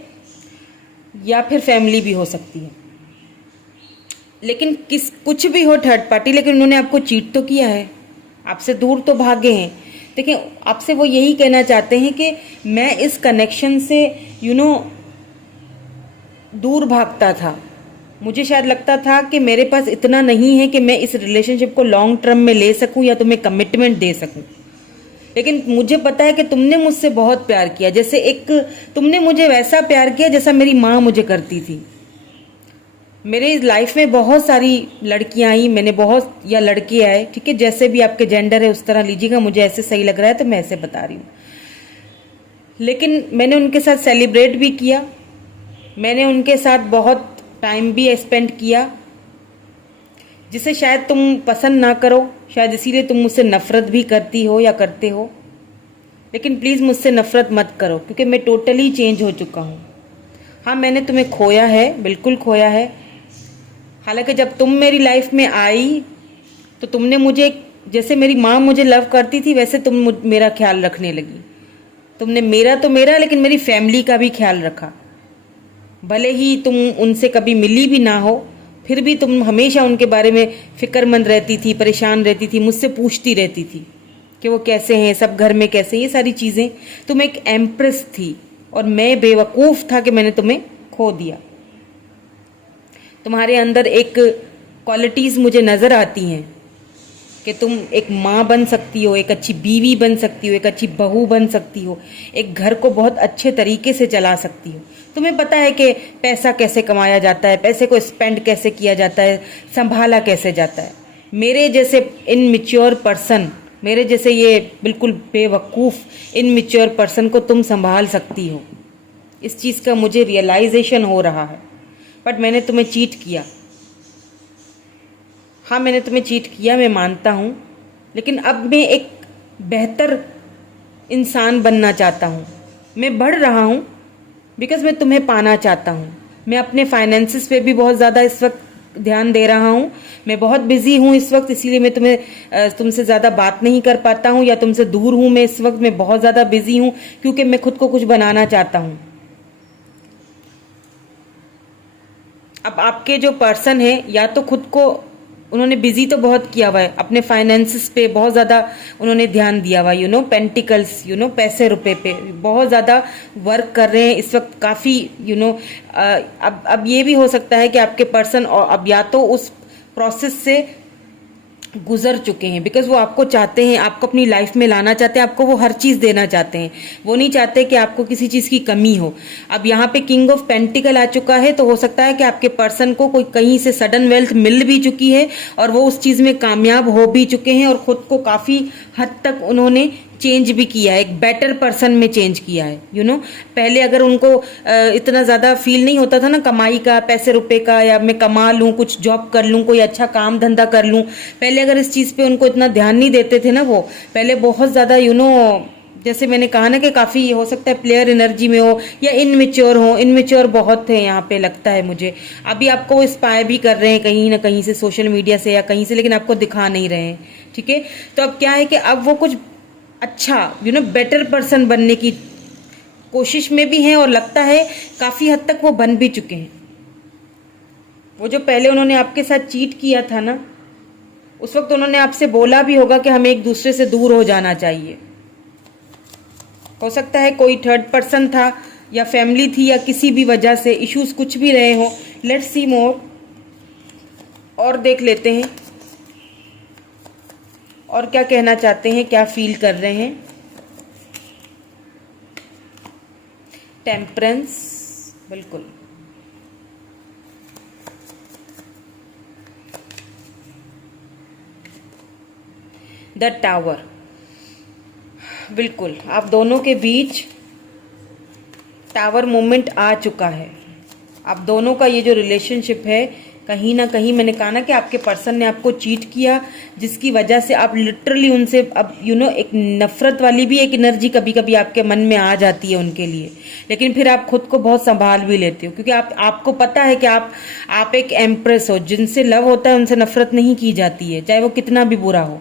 या फिर फैमिली भी हो सकती है। लेकिन कुछ भी हो थर्ड पार्टी, लेकिन उन्होंने आपको चीट तो किया है, आपसे दूर तो भागे हैं। देखिए, आपसे वो यही कहना चाहते हैं कि मैं इस कनेक्शन से दूर भागता था। मुझे शायद लगता था कि मेरे पास इतना नहीं है कि मैं इस रिलेशनशिप को लॉन्ग टर्म में ले सकूं या तुम्हें कमिटमेंट दे सकूं। लेकिन मुझे पता है कि तुमने मुझसे बहुत प्यार किया, जैसे तुमने मुझे वैसा प्यार किया जैसा मेरी माँ मुझे करती थी। मेरे लाइफ में बहुत सारी लड़कियां आई, मैंने बहुत, या लड़के आए, ठीक है, जैसे भी आपके जेंडर है उस तरह लीजिएगा। मुझे ऐसे सही लग रहा है तो मैं ऐसे बता रही हूँ। लेकिन मैंने उनके साथ सेलिब्रेट भी किया, मैंने उनके साथ बहुत टाइम भी स्पेंड किया, जिसे शायद तुम पसंद ना करो, शायद इसीलिए तुम मुझसे नफरत भी करती हो या करते हो। लेकिन प्लीज़ मुझसे नफरत मत करो, क्योंकि मैं टोटली चेंज हो चुका हूँ। हाँ, मैंने तुम्हें खोया है, बिल्कुल खोया है। हालांकि जब तुम मेरी लाइफ में आई तो तुमने मुझे, जैसे मेरी माँ मुझे लव करती थी वैसे तुम मेरा ख्याल रखने लगी। तुमने मेरा तो मेरा, लेकिन मेरी फैमिली का भी ख्याल रखा। भले ही तुम उनसे कभी मिली भी ना हो, फिर भी तुम हमेशा उनके बारे में फिक्रमंद रहती थी, परेशान रहती थी, मुझसे पूछती रहती थी कि वो कैसे हैं, सब घर में कैसे हैं, ये सारी चीज़ें। तुम एक एम्प्रेस थी और मैं बेवकूफ़ था कि मैंने तुम्हें खो दिया। तुम्हारे अंदर एक क्वालिटीज़ मुझे नज़र आती हैं कि तुम एक माँ बन सकती हो, एक अच्छी बीवी बन सकती हो, एक अच्छी बहू बन सकती हो, एक घर को बहुत अच्छे तरीके से चला सकती हो। तुम्हें पता है कि पैसा कैसे कमाया जाता है, पैसे को स्पेंड कैसे किया जाता है, संभाला कैसे जाता है। मेरे जैसे इनमेच्योर पर्सन, मेरे जैसे ये बिल्कुल बेवकूफ़ इनमेच्योर पर्सन को तुम संभाल सकती हो, इस चीज़ का मुझे रियलाइजेशन हो रहा है। बट मैंने तुम्हें चीट किया। हाँ, मैंने तुम्हें चीट किया, मैं मानता हूँ, लेकिन अब मैं एक बेहतर इंसान बनना चाहता हूँ। मैं बढ़ रहा हूँ बिकॉज मैं तुम्हें पाना चाहता हूँ। मैं अपने फाइनेंसेस पे भी बहुत ज़्यादा इस वक्त ध्यान दे रहा हूँ। मैं बहुत बिजी हूँ इस वक्त, इसीलिए मैं तुमसे ज़्यादा बात नहीं कर पाता हूँ या तुमसे दूर हूँ। मैं इस वक्त मैं बहुत ज़्यादा बिजी हूँ क्योंकि मैं खुद को कुछ बनाना चाहता हूँ। अब आपके जो पर्सन है, या तो खुद को उन्होंने बिजी तो बहुत किया हुआ है, अपने फाइनेंसेस पे बहुत ज़्यादा उन्होंने ध्यान दिया हुआ है, पेंटिकल्स, पैसे रुपए पे बहुत ज़्यादा वर्क कर रहे हैं इस वक्त काफ़ी, अब ये भी हो सकता है कि आपके पर्सन अब या तो उस प्रोसेस से गुजर चुके हैं, बिकॉज वो आपको चाहते हैं, आपको अपनी लाइफ में लाना चाहते हैं, आपको वो हर चीज़ देना चाहते हैं। वो नहीं चाहते कि आपको किसी चीज़ की कमी हो। अब यहाँ पे किंग ऑफ पेंटिकल आ चुका है, तो हो सकता है कि आपके पर्सन को कोई कहीं से सडन वेल्थ मिल भी चुकी है और वो उस चीज़ में कामयाब हो भी चुके हैं और ख़ुद को काफ़ी हद तक उन्होंने चेंज भी किया है, एक बेटर पर्सन में चेंज किया है। पहले अगर उनको इतना ज़्यादा फील नहीं होता था ना कमाई का, पैसे रुपए का, या मैं कमा लूँ, कुछ जॉब कर लूँ, कोई अच्छा काम धंधा कर लूँ, पहले अगर इस चीज़ पे उनको इतना ध्यान नहीं देते थे ना, वो पहले बहुत ज़्यादा जैसे मैंने कहा ना कि काफ़ी हो सकता है प्लेयर एनर्जी में हो या इनमेच्योर हो। इनमेच्योर बहुत थे यहाँ पे, लगता है मुझे। अभी आपको वो इंस्पायर भी कर रहे हैं कहीं ना कहीं से, सोशल मीडिया से या कहीं से, लेकिन आपको दिखा नहीं रहे हैं। ठीक है, तो अब क्या है कि अब वो कुछ अच्छा बेटर पर्सन बनने की कोशिश में भी हैं और लगता है काफ़ी हद तक वो बन भी चुके हैं। वो जो पहले उन्होंने आपके साथ चीट किया था ना, उस वक्त उन्होंने आपसे बोला भी होगा कि हमें एक दूसरे से दूर हो जाना चाहिए। हो सकता है कोई थर्ड पर्सन था या फैमिली थी या किसी भी वजह से इश्यूज कुछ भी रहे हो। लेट्स सी मोर, और देख लेते हैं और क्या कहना चाहते हैं, क्या फील कर रहे हैं। टेम्परेंस, बिल्कुल। द टावर, बिल्कुल आप दोनों के बीच टावर मोमेंट आ चुका है। आप दोनों का ये जो रिलेशनशिप है, कहीं ना कहीं मैंने कहा ना कि आपके पर्सन ने आपको चीट किया, जिसकी वजह से आप लिटरली उनसे अब एक नफरत वाली भी एक एनर्जी कभी कभी आपके मन में आ जाती है उनके लिए। लेकिन फिर आप खुद को बहुत संभाल भी लेते हो, क्योंकि आपको पता है कि आप एक एम्प्रेस हो। जिनसे लव होता है उनसे नफरत नहीं की जाती है, चाहे वो कितना भी बुरा हो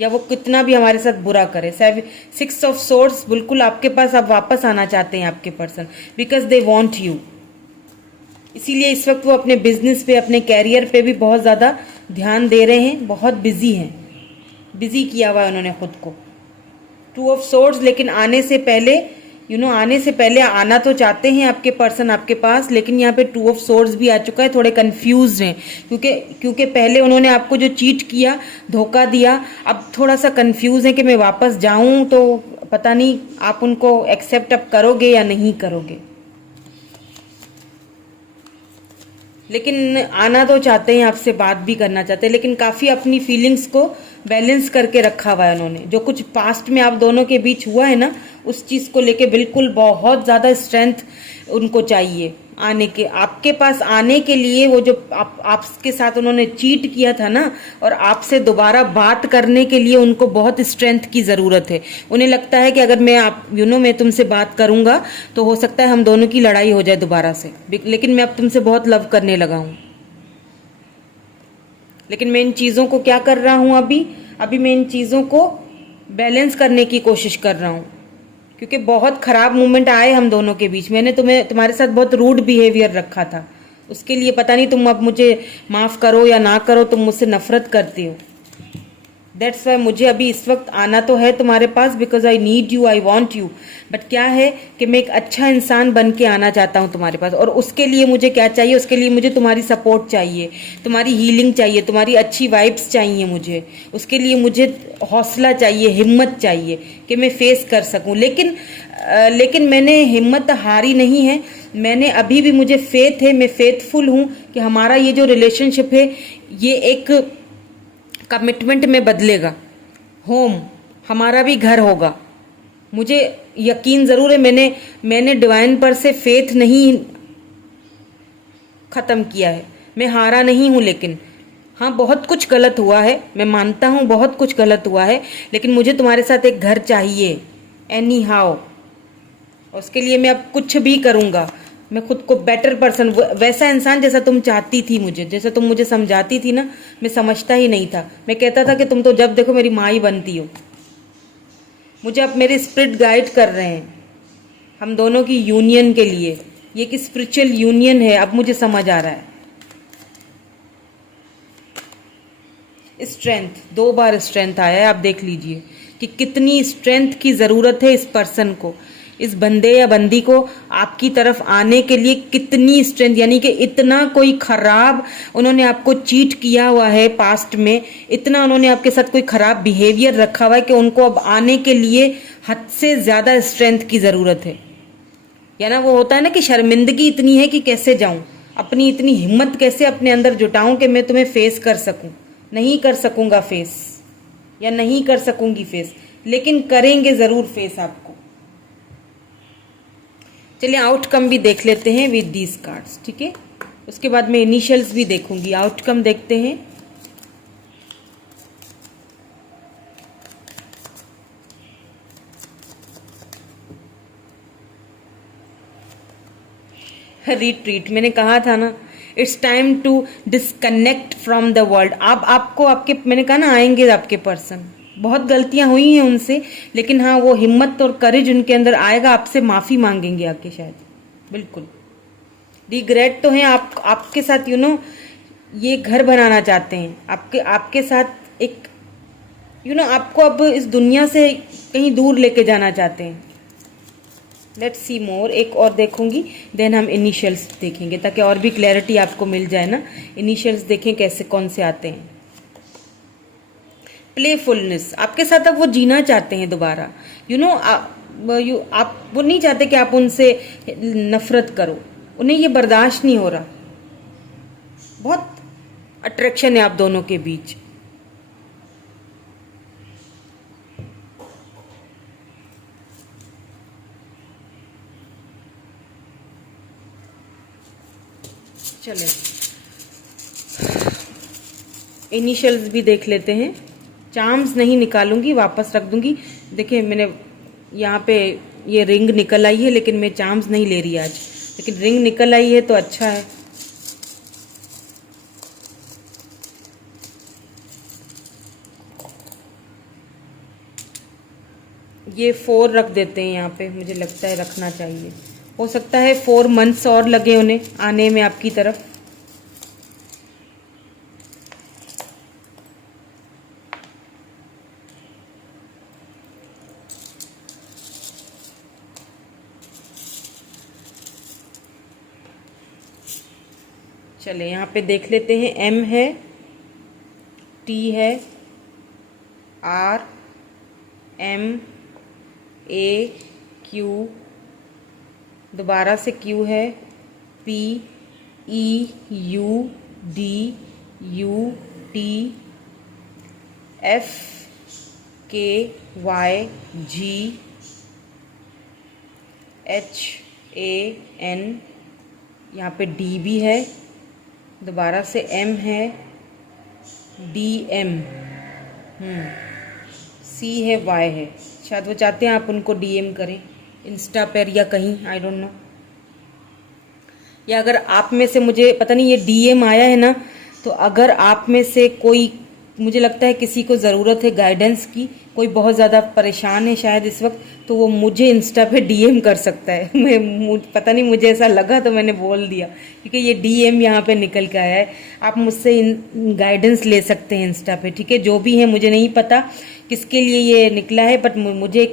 या वो कितना भी हमारे साथ बुरा करे। 6 ऑफ सोर्ड्स, बिल्कुल आपके पास अब वापस आना चाहते हैं आपके person, because they want you. इसीलिए इस वक्त वो अपने बिजनेस पे, अपने कैरियर पे भी बहुत ज़्यादा ध्यान दे रहे हैं, बहुत बिजी हैं। बिजी किया हुआ है उन्होंने खुद को। 2 ऑफ सोर्ड्स, लेकिन आने से पहले आने से पहले आना तो चाहते हैं आपके पर्सन आपके पास, लेकिन यहाँ पे 2 ऑफ सोर्ड्स भी आ चुका है। थोड़े कंफ्यूज हैं क्योंकि पहले उन्होंने आपको जो चीट किया, धोखा दिया, अब थोड़ा सा कंफ्यूज है कि मैं वापस जाऊं तो पता नहीं आप उनको एक्सेप्ट अब करोगे या नहीं करोगे। लेकिन आना तो चाहते हैं, आपसे बात भी करना चाहते हैं, लेकिन काफ़ी अपनी फीलिंग्स को बैलेंस करके रखा हुआ है उन्होंने। जो कुछ पास्ट में आप दोनों के बीच हुआ है ना, उस चीज़ को लेके बिल्कुल बहुत ज़्यादा स्ट्रेंथ उनको चाहिए आने के, आपके पास आने के लिए। वो जो आपके साथ उन्होंने चीट किया था ना, और आपसे दोबारा बात करने के लिए उनको बहुत स्ट्रेंथ की ज़रूरत है। उन्हें लगता है कि अगर मैं मैं तुमसे बात करूंगा तो हो सकता है हम दोनों की लड़ाई हो जाए दोबारा से, लेकिन मैं अब तुमसे बहुत लव करने लगा हूं। लेकिन मैं इन चीज़ों को क्या कर रहा हूं, अभी मैं इन चीज़ों को बैलेंस करने की कोशिश कर रहा हूं, क्योंकि बहुत खराब मोमेंट आए हम दोनों के बीच। मैंने तुम्हारे साथ बहुत रूड बिहेवियर रखा था, उसके लिए पता नहीं तुम अब मुझे माफ़ करो या ना करो, तुम मुझसे नफरत करती हो। दैट्स वाई मुझे अभी इस वक्त आना तो है तुम्हारे पास, because I need you, I want you. But क्या है कि मैं एक अच्छा इंसान बन के आना चाहता हूँ तुम्हारे पास, और उसके लिए मुझे क्या चाहिए, उसके लिए मुझे तुम्हारी सपोर्ट चाहिए, तुम्हारी हीलिंग चाहिए, तुम्हारी अच्छी वाइब्स चाहिए मुझे। उसके लिए मुझे हौसला चाहिए, हिम्मत चाहिए कि मैं फेस कर सकूँ। लेकिन मैंने हिम्मत हारी नहीं है, मैंने अभी भी, मुझे फेथ है, मैं फेथफुल हूँ कि हमारा ये जो रिलेशनशिप है ये एक कमिटमेंट में बदलेगा। होम, हमारा भी घर होगा। मुझे यकीन ज़रूर है, मैंने डिवाइन पर से फेथ नहीं ख़त्म किया है, मैं हारा नहीं हूँ। लेकिन हाँ, बहुत कुछ गलत हुआ है, मैं मानता हूँ बहुत कुछ गलत हुआ है, लेकिन मुझे तुम्हारे साथ एक घर चाहिए एनी हाउ। उसके लिए मैं अब कुछ भी करूँगा। मैं खुद को बेटर पर्सन, वैसा इंसान जैसा तुम चाहती थी मुझे, जैसा तुम मुझे समझाती थी ना, मैं समझता ही नहीं था। मैं कहता था कि तुम तो जब देखो मेरी माँ ही बनती हो। मुझे अब मेरे स्पिरिट गाइड कर रहे हैं हम दोनों की यूनियन के लिए। ये कि स्पिरिचुअल यूनियन है, अब मुझे समझ आ रहा है। स्ट्रेंथ, 2 बार स्ट्रेंथ आया है। आप देख लीजिए कि कितनी स्ट्रेंथ की ज़रूरत है इस पर्सन को, इस बंदे या बंदी को आपकी तरफ आने के लिए। कितनी स्ट्रेंथ, यानी कि इतना कोई खराब उन्होंने आपको चीट किया हुआ है पास्ट में, इतना उन्होंने आपके साथ कोई खराब बिहेवियर रखा हुआ है कि उनको अब आने के लिए हद से ज़्यादा स्ट्रेंथ की ज़रूरत है। या ना वो होता है ना कि शर्मिंदगी इतनी है कि कैसे जाऊं, अपनी इतनी हिम्मत कैसे अपने अंदर जुटाऊं कि मैं तुम्हें फेस कर सकूं। नहीं कर सकूंगा फेस, या नहीं कर सकूंगी फेस, लेकिन करेंगे ज़रूर फेस आपको। चलिए आउटकम भी देख लेते हैं विद दीज कार्ड्स, ठीक है। उसके बाद मैं इनिशियल्स भी देखूंगी। आउटकम देखते हैं। रिट्रीट, मैंने कहा था ना, it's time to disconnect from the world. अब आपको मैंने कहा ना आएंगे आपके पर्सन, बहुत गलतियां हुई हैं उनसे, लेकिन हाँ वो हिम्मत और करेज उनके अंदर आएगा, आपसे माफ़ी मांगेंगे आके शायद। बिल्कुल रिग्रेट तो है, आपके साथ ये घर बनाना चाहते हैं, आपके साथ एक आपको अब इस दुनिया से कहीं दूर लेके जाना चाहते हैं। लेट्स सी मोर, एक और देखूंगी, देन हम इनिशियल्स देखेंगे ताकि और भी क्लैरिटी आपको मिल जाए ना। इनिशियल्स देखें कैसे कौन से आते हैं। प्लेफुलनेस, आपके साथ अब वो जीना चाहते हैं दोबारा। आप वो नहीं चाहते कि आप उनसे नफरत करो, उन्हें ये बर्दाश्त नहीं हो रहा। बहुत अट्रैक्शन है आप दोनों के बीच। चले इनिशियल्स भी देख लेते हैं। चार्म्स नहीं निकालूंगी, वापस रख दूंगी। देखिए मैंने यहाँ पे ये रिंग निकल आई है, लेकिन मैं चार्म्स नहीं ले रही आज, लेकिन रिंग निकल आई है तो अच्छा है। ये 4 रख देते हैं यहाँ पे, मुझे लगता है रखना चाहिए। हो सकता है 4 मंथ्स और लगे उन्हें आने में आपकी तरफ। चले यहाँ पे देख लेते हैं। M है, T है, R, M, A, Q, दोबारा से Q है, P, E, U, D, U, T, F, K, Y, G, H, A, N, यहाँ पे D भी है, दोबारा से M है, D, M, C है, Y है। शायद वो चाहते हैं आप उनको DM करें इंस्टा पर या कहीं, आई डोंट नो। या अगर आप में से, मुझे पता नहीं ये DM आया है ना, तो अगर आप में से कोई, मुझे लगता है किसी को ज़रूरत है गाइडेंस की, कोई बहुत ज़्यादा परेशान है शायद इस वक्त, तो वो मुझे इंस्टा पे DM कर सकता है। पता नहीं, मुझे ऐसा लगा तो मैंने बोल दिया, क्योंकि ये DM यहाँ पे निकल के आया है। आप मुझसे गाइडेंस ले सकते हैं इंस्टा पे, ठीक है। जो भी है, मुझे नहीं पता किसके लिए ये निकला है, बट मुझे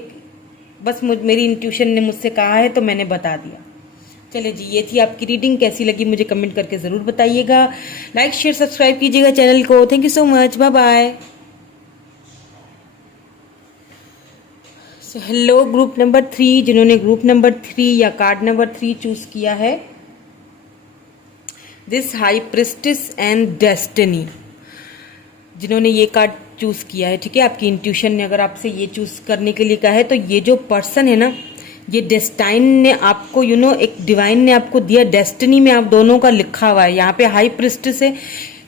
बस मेरी इंट्यूशन ने मुझसे कहा है तो मैंने बता दिया। चलिए जी, ये थी आपकी रीडिंग। कैसी लगी मुझे कमेंट करके ज़रूर बताइएगा। लाइक शेयर सब्सक्राइब कीजिएगा चैनल को। Thank you so much, bye bye. So hello group number 3, जिन्होंने ग्रुप नंबर 3 या कार्ड नंबर 3 चूज किया है, this high priestess and destiny, जिन्होंने ये कार्ड चूज किया है, ठीक है। आपकी इंट्यूशन ने अगर आपसे ये चूज करने के लिए कहा है, तो ये जो पर्सन है ना, ये डेस्टाइन ने आपको एक डिवाइन ने आपको दिया, डेस्टिनी में आप दोनों का लिखा हुआ है। यहाँ पे हाई प्रिस्टिस है,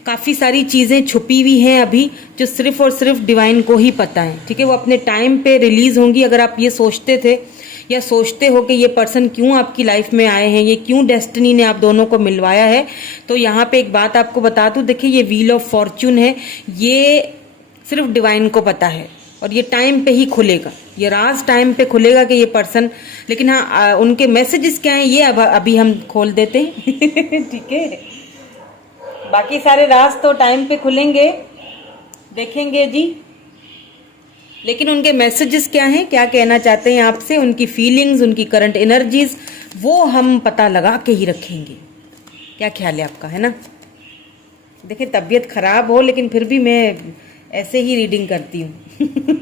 काफ़ी सारी चीज़ें छुपी हुई हैं अभी, जो सिर्फ और सिर्फ डिवाइन को ही पता है, ठीक है। वो अपने टाइम पे रिलीज होंगी। अगर आप ये सोचते थे या सोचते हो कि ये पर्सन क्यों आपकी लाइफ में आए हैं, ये क्यों डेस्टिनी ने आप दोनों को मिलवाया है, तो यहाँ पे एक बात आपको बता दूं, देखिए ये व्हील ऑफ फॉर्च्यून है, ये सिर्फ डिवाइन को पता है, और ये टाइम पे ही खुलेगा, ये राज टाइम पे खुलेगा कि ये पर्सन। लेकिन हाँ, उनके मैसेजेस क्या हैं ये अभी हम खोल देते हैं। ठीक है, बाकी सारे राज तो टाइम पे खुलेंगे, देखेंगे जी। लेकिन उनके मैसेजेस क्या हैं, क्या कहना चाहते हैं आपसे, उनकी फीलिंग्स, उनकी करंट एनर्जीज, वो हम पता लगा के ही रखेंगे। क्या ख्याल है आपका, है ना। देखिए तबीयत खराब हो, लेकिन फिर भी मैं ऐसे ही रीडिंग करती हूँ।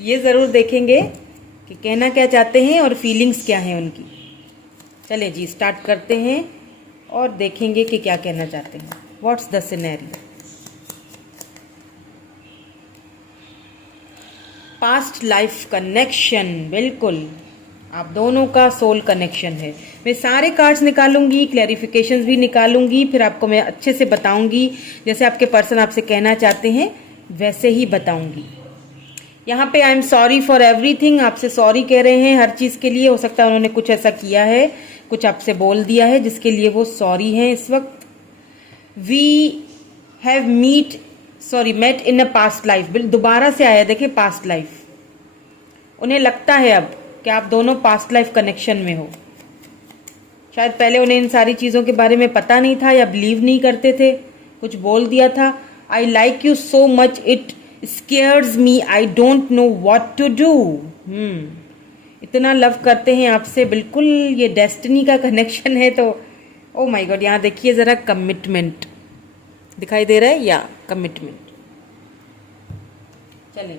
ये ज़रूर देखेंगे कि कहना क्या चाहते हैं और फीलिंग्स क्या हैं उनकी। चलिए जी, स्टार्ट करते हैं और देखेंगे कि क्या कहना चाहते हैं। What's the scenario. Past life connection, बिल्कुल आप दोनों का सोल कनेक्शन है। मैं सारे कार्ड्स निकालूंगी, क्लैरिफिकेशंस भी निकालूंगी, फिर आपको मैं अच्छे से बताऊंगी, जैसे आपके पर्सन आपसे कहना चाहते हैं वैसे ही बताऊंगी। यहाँ पे I am sorry for everything, आपसे सॉरी कह रहे हैं हर चीज़ के लिए। हो सकता है उन्होंने कुछ ऐसा किया है, कुछ आपसे बोल दिया है जिसके लिए वो सॉरी हैं इस वक्त। We have meet sorry, met in a past life, दोबारा से आया, देखिए पास्ट लाइफ। उन्हें लगता है अब कि आप दोनों पास्ट लाइफ कनेक्शन में हो। शायद पहले उन्हें इन सारी चीज़ों के बारे में पता नहीं था या बिलीव नहीं करते थे, कुछ बोल दिया था। I like you so much, it scares me, I don't know what to do. इतना लव करते हैं आपसे, बिल्कुल ये डेस्टिनी का कनेक्शन है। तो ओ माय गॉड, यहाँ देखिए ज़रा, कमिटमेंट दिखाई दे रहा है, या कमिटमेंट। चलिए,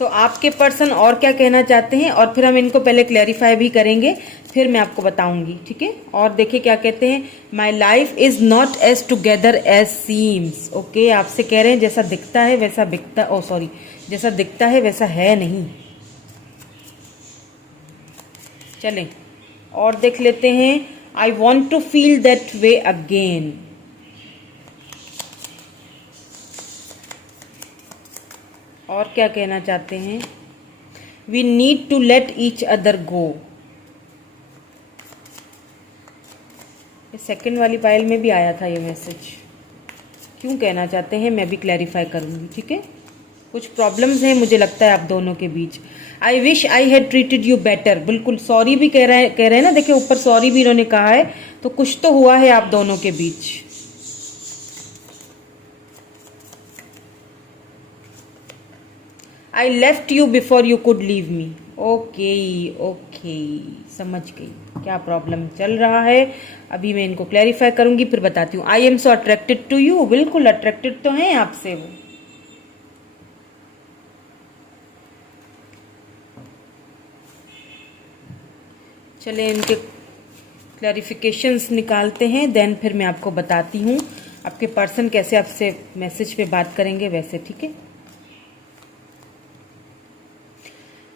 तो आपके पर्सन और क्या कहना चाहते हैं, और फिर हम इनको पहले क्लैरिफाई भी करेंगे, फिर मैं आपको बताऊंगी, ठीक है। और देखिए क्या कहते हैं, my life is not as together as seems. Okay, आपसे कह रहे हैं जैसा दिखता है वैसा बिकता, ओ सॉरी, जैसा दिखता है वैसा है नहीं। चलें और देख लेते हैं, I want to feel that way again. और क्या कहना चाहते हैं, we need to let each other go. Second वाली पाइल में भी आया था ये मैसेज, क्यों कहना चाहते हैं मैं भी क्लैरिफाई करूंगी, ठीक है। कुछ प्रॉब्लम्स हैं मुझे लगता है आप दोनों के बीच। I wish I had treated you better, बिल्कुल सॉरी भी कह रहे हैं ना, देखिए ऊपर सॉरी भी इन्होंने कहा है, तो कुछ तो हुआ है आप दोनों के बीच। I left you before you could leave me. Okay okay, समझ गई क्या प्रॉब्लम चल रहा है। अभी मैं इनको क्लैरिफाई करूंगी, फिर बताती हूँ। I am so attracted to you, बिल्कुल अट्रैक्टेड तो हैं आपसे वो। चले इनके क्लैरिफिकेशंस निकालते हैं, देन फिर मैं आपको बताती हूँ आपके पर्सन कैसे आपसे मैसेज पे बात करेंगे वैसे, ठीक है।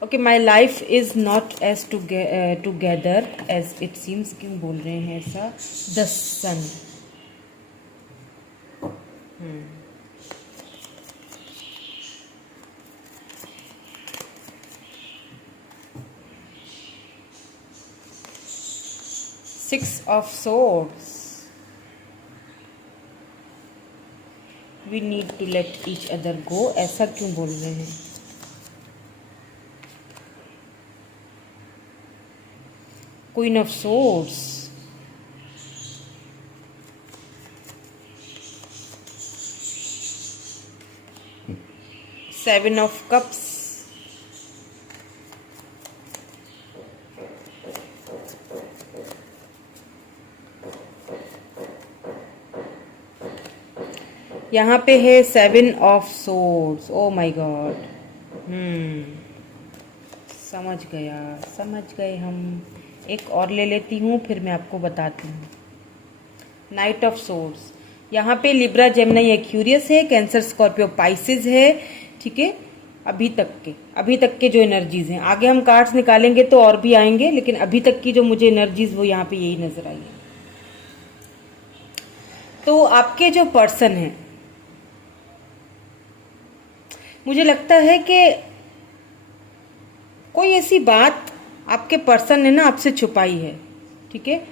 Okay, my life is not as together as it seems, क्यों बोल रहे हैं ऐसा, the sun. Six of swords, we need to let each other go, ऐसा क्यों बोल रहे हैं। Queen of Swords, Seven of Cups, यहाँ पे है seven of swords. Oh my God, समझ गए हम। एक और ले लेती हूँ, फिर मैं आपको बताती हूँ। नाइट ऑफ सोर्ड्स, यहाँ पे लिब्रा, जेमिनी, एक्वेरियस है, कैंसर, स्कॉर्पियो, पाइसेस है, ठीक है। अभी तक के जो एनर्जीज हैं, आगे हम कार्ड्स निकालेंगे तो और भी आएंगे, लेकिन अभी तक की जो मुझे एनर्जीज वो यहाँ पे यही नजर आई है। तो आपके जो पर्सन हैं, मुझे लगता है कि कोई ऐसी बात आपके पर्सन ने ना आपसे छुपाई है, ठीक है।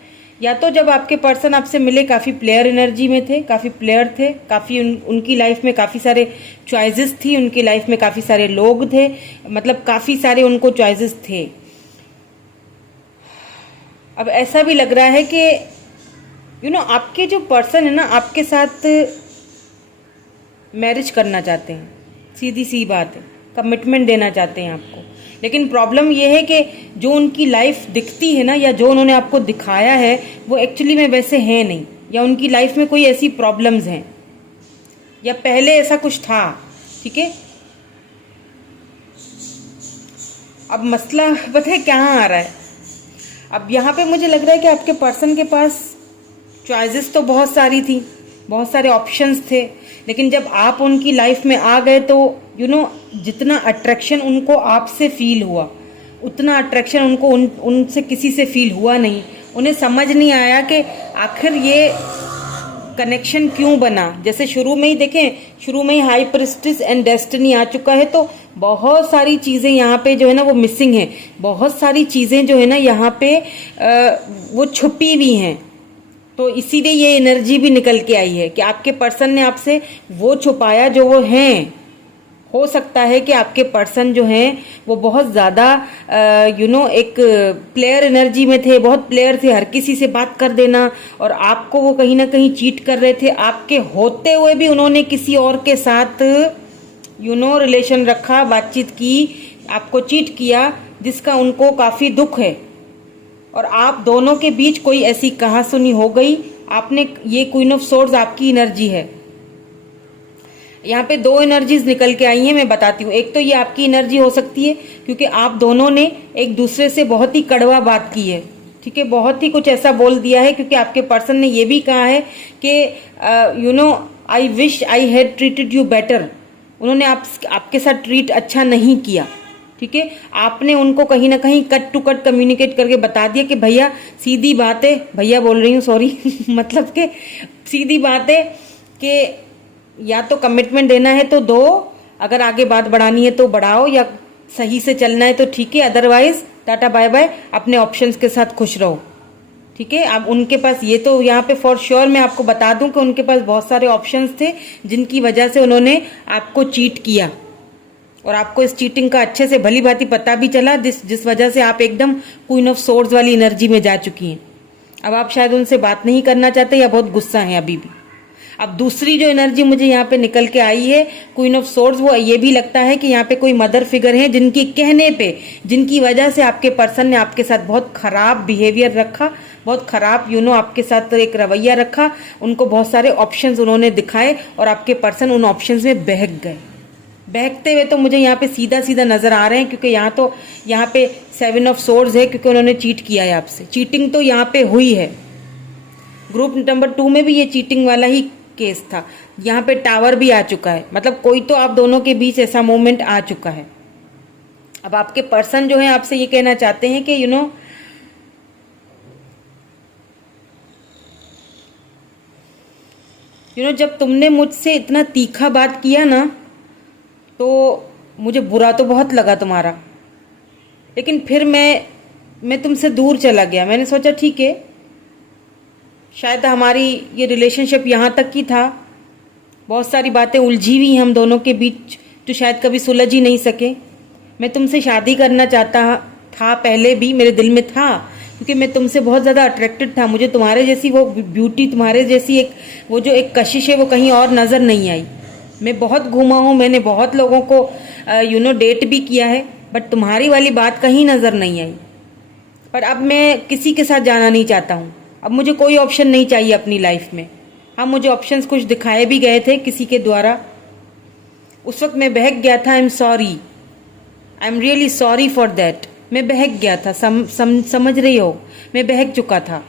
या तो जब आपके पर्सन आपसे मिले काफ़ी प्लेयर एनर्जी में थे, काफ़ी प्लेयर थे, काफ़ी उनकी लाइफ में काफ़ी सारे चॉइसेस थी, उनकी लाइफ में काफ़ी सारे लोग थे, मतलब काफ़ी सारे उनको चॉइसेस थे। अब ऐसा भी लग रहा है कि आपके जो पर्सन है ना आपके साथ मैरिज करना चाहते हैं, सीधी सी बात है, कमिटमेंट देना चाहते हैं आपको। लेकिन प्रॉब्लम ये है कि जो उनकी लाइफ दिखती है ना, या जो उन्होंने आपको दिखाया है, वो एक्चुअली में वैसे है नहीं, या उनकी लाइफ में कोई ऐसी प्रॉब्लम्स हैं, या पहले ऐसा कुछ था, ठीक है। अब मसला पता है कहाँ आ रहा है। अब यहाँ पे मुझे लग रहा है कि आपके पर्सन के पास चॉइसेस तो बहुत सारी थी, बहुत सारे ऑप्शंस थे, लेकिन जब आप उनकी लाइफ में आ गए तो जितना अट्रैक्शन उनको आपसे फील हुआ, उतना अट्रैक्शन उनको उनसे किसी से फील हुआ नहीं। उन्हें समझ नहीं आया कि आखिर ये कनेक्शन क्यों बना। जैसे शुरू में ही देखें, शुरू में ही हाई प्रिस्टिस एंड डेस्टिनी आ चुका है, तो बहुत सारी चीज़ें यहाँ पे जो है ना वो मिसिंग है, बहुत सारी चीज़ें जो है ना यहाँ पे वो छुपी हुई हैं, तो इसीलिए ये एनर्जी भी निकल के आई है कि आपके पर्सन ने आपसे वो छुपाया जो वो हैं। हो सकता है कि आपके पर्सन जो हैं वो बहुत ज़्यादा एक प्लेयर एनर्जी में थे, बहुत प्लेयर थे, हर किसी से बात कर देना, और आपको वो कहीं ना कहीं चीट कर रहे थे। आपके होते हुए भी उन्होंने किसी और के साथ रिलेशन रखा, बातचीत की, आपको चीट किया, जिसका उनको काफ़ी दुख है। और आप दोनों के बीच कोई ऐसी कहासुनी हो गई। आपने ये क्वीन ऑफ सोर्ड्स आपकी एनर्जी है। यहाँ पे दो एनर्जीज निकल के आई हैं, मैं बताती हूँ। एक तो ये आपकी एनर्जी हो सकती है क्योंकि आप दोनों ने एक दूसरे से बहुत ही कड़वा बात की है, ठीक है, बहुत ही कुछ ऐसा बोल दिया है, क्योंकि आपके पर्सन ने ये भी कहा है कि आई wish I had treated you better. उन्होंने आपके साथ ट्रीट अच्छा नहीं किया, ठीक है। आपने उनको कहीं ना कहीं कट टू कट कम्युनिकेट करके बता दिया कि भैया सीधी बात है, भैया बोल रही हूँ सॉरी मतलब कि सीधी बात है कि या तो कमिटमेंट देना है तो दो, अगर आगे बात बढ़ानी है तो बढ़ाओ, या सही से चलना है तो ठीक है, अदरवाइज टाटा बाय बाय, अपने ऑप्शंस के साथ खुश रहो, ठीक है। अब उनके पास ये तो यहाँ पे फॉर श्योर मैं आपको बता दूं कि उनके पास बहुत सारे ऑप्शंस थे जिनकी वजह से उन्होंने आपको चीट किया, और आपको इस चीटिंग का अच्छे से भली भांति पता भी चला, जिस वजह से आप एकदम क्वीन ऑफ सोर्ड्स वाली एनर्जी में जा चुकी हैं। अब आप शायद उनसे बात नहीं करना चाहते या बहुत गुस्सा हैं अभी भी। अब दूसरी जो एनर्जी मुझे यहाँ पे निकल के आई है क्वीन ऑफ सोर्ड्स, वो ये भी लगता है कि यहाँ पे कोई मदर फिगर है जिनकी कहने पे, जिनकी वजह से आपके पर्सन ने आपके साथ बहुत खराब बिहेवियर रखा, बहुत खराब आपके साथ एक रवैया रखा, उनको बहुत सारे ऑप्शंस उन्होंने दिखाए और आपके पर्सन उन ऑप्शंस में बहक गए। बहकते हुए तो मुझे यहाँ पे सीधा सीधा नजर आ रहे हैं, क्योंकि यहाँ पे 7 ऑफ सोर्ड्स है, क्योंकि उन्होंने चीट किया है आपसे। चीटिंग तो यहाँ पे हुई है। ग्रुप नंबर 2 में भी ये चीटिंग वाला ही केस था। यहाँ पे टावर भी आ चुका है, मतलब कोई तो आप दोनों के बीच ऐसा मोमेंट आ चुका है। अब आपके पर्सन जो है आपसे ये कहना चाहते हैं कि जब तुमने मुझसे इतना तीखा बात किया ना, तो मुझे बुरा तो बहुत लगा तुम्हारा, लेकिन फिर मैं तुमसे दूर चला गया। मैंने सोचा ठीक है, शायद हमारी ये रिलेशनशिप यहाँ तक की था, बहुत सारी बातें उलझी हुई हम दोनों के बीच जो शायद कभी सुलझ ही नहीं सके। मैं तुमसे शादी करना चाहता था, पहले भी मेरे दिल में था, क्योंकि मैं तुमसे बहुत ज़्यादा अट्रैक्टेड था। मुझे तुम्हारे जैसी वो ब्यूटी, तुम्हारे जैसी वो जो एक कशिश है, वो कहीं और नज़र नहीं आई। मैं बहुत घूमा हूँ, मैंने बहुत लोगों को डेट भी किया है, बट तुम्हारी वाली बात कहीं नज़र नहीं आई। पर अब मैं किसी के साथ जाना नहीं चाहता हूँ। अब मुझे कोई ऑप्शन नहीं चाहिए अपनी लाइफ में। हाँ, मुझे ऑप्शंस कुछ दिखाए भी गए थे किसी के द्वारा, उस वक्त मैं बहक गया था। I am sorry, I am really sorry for that. मैं बहक गया था, समझ रही हो, मैं बहक चुका था।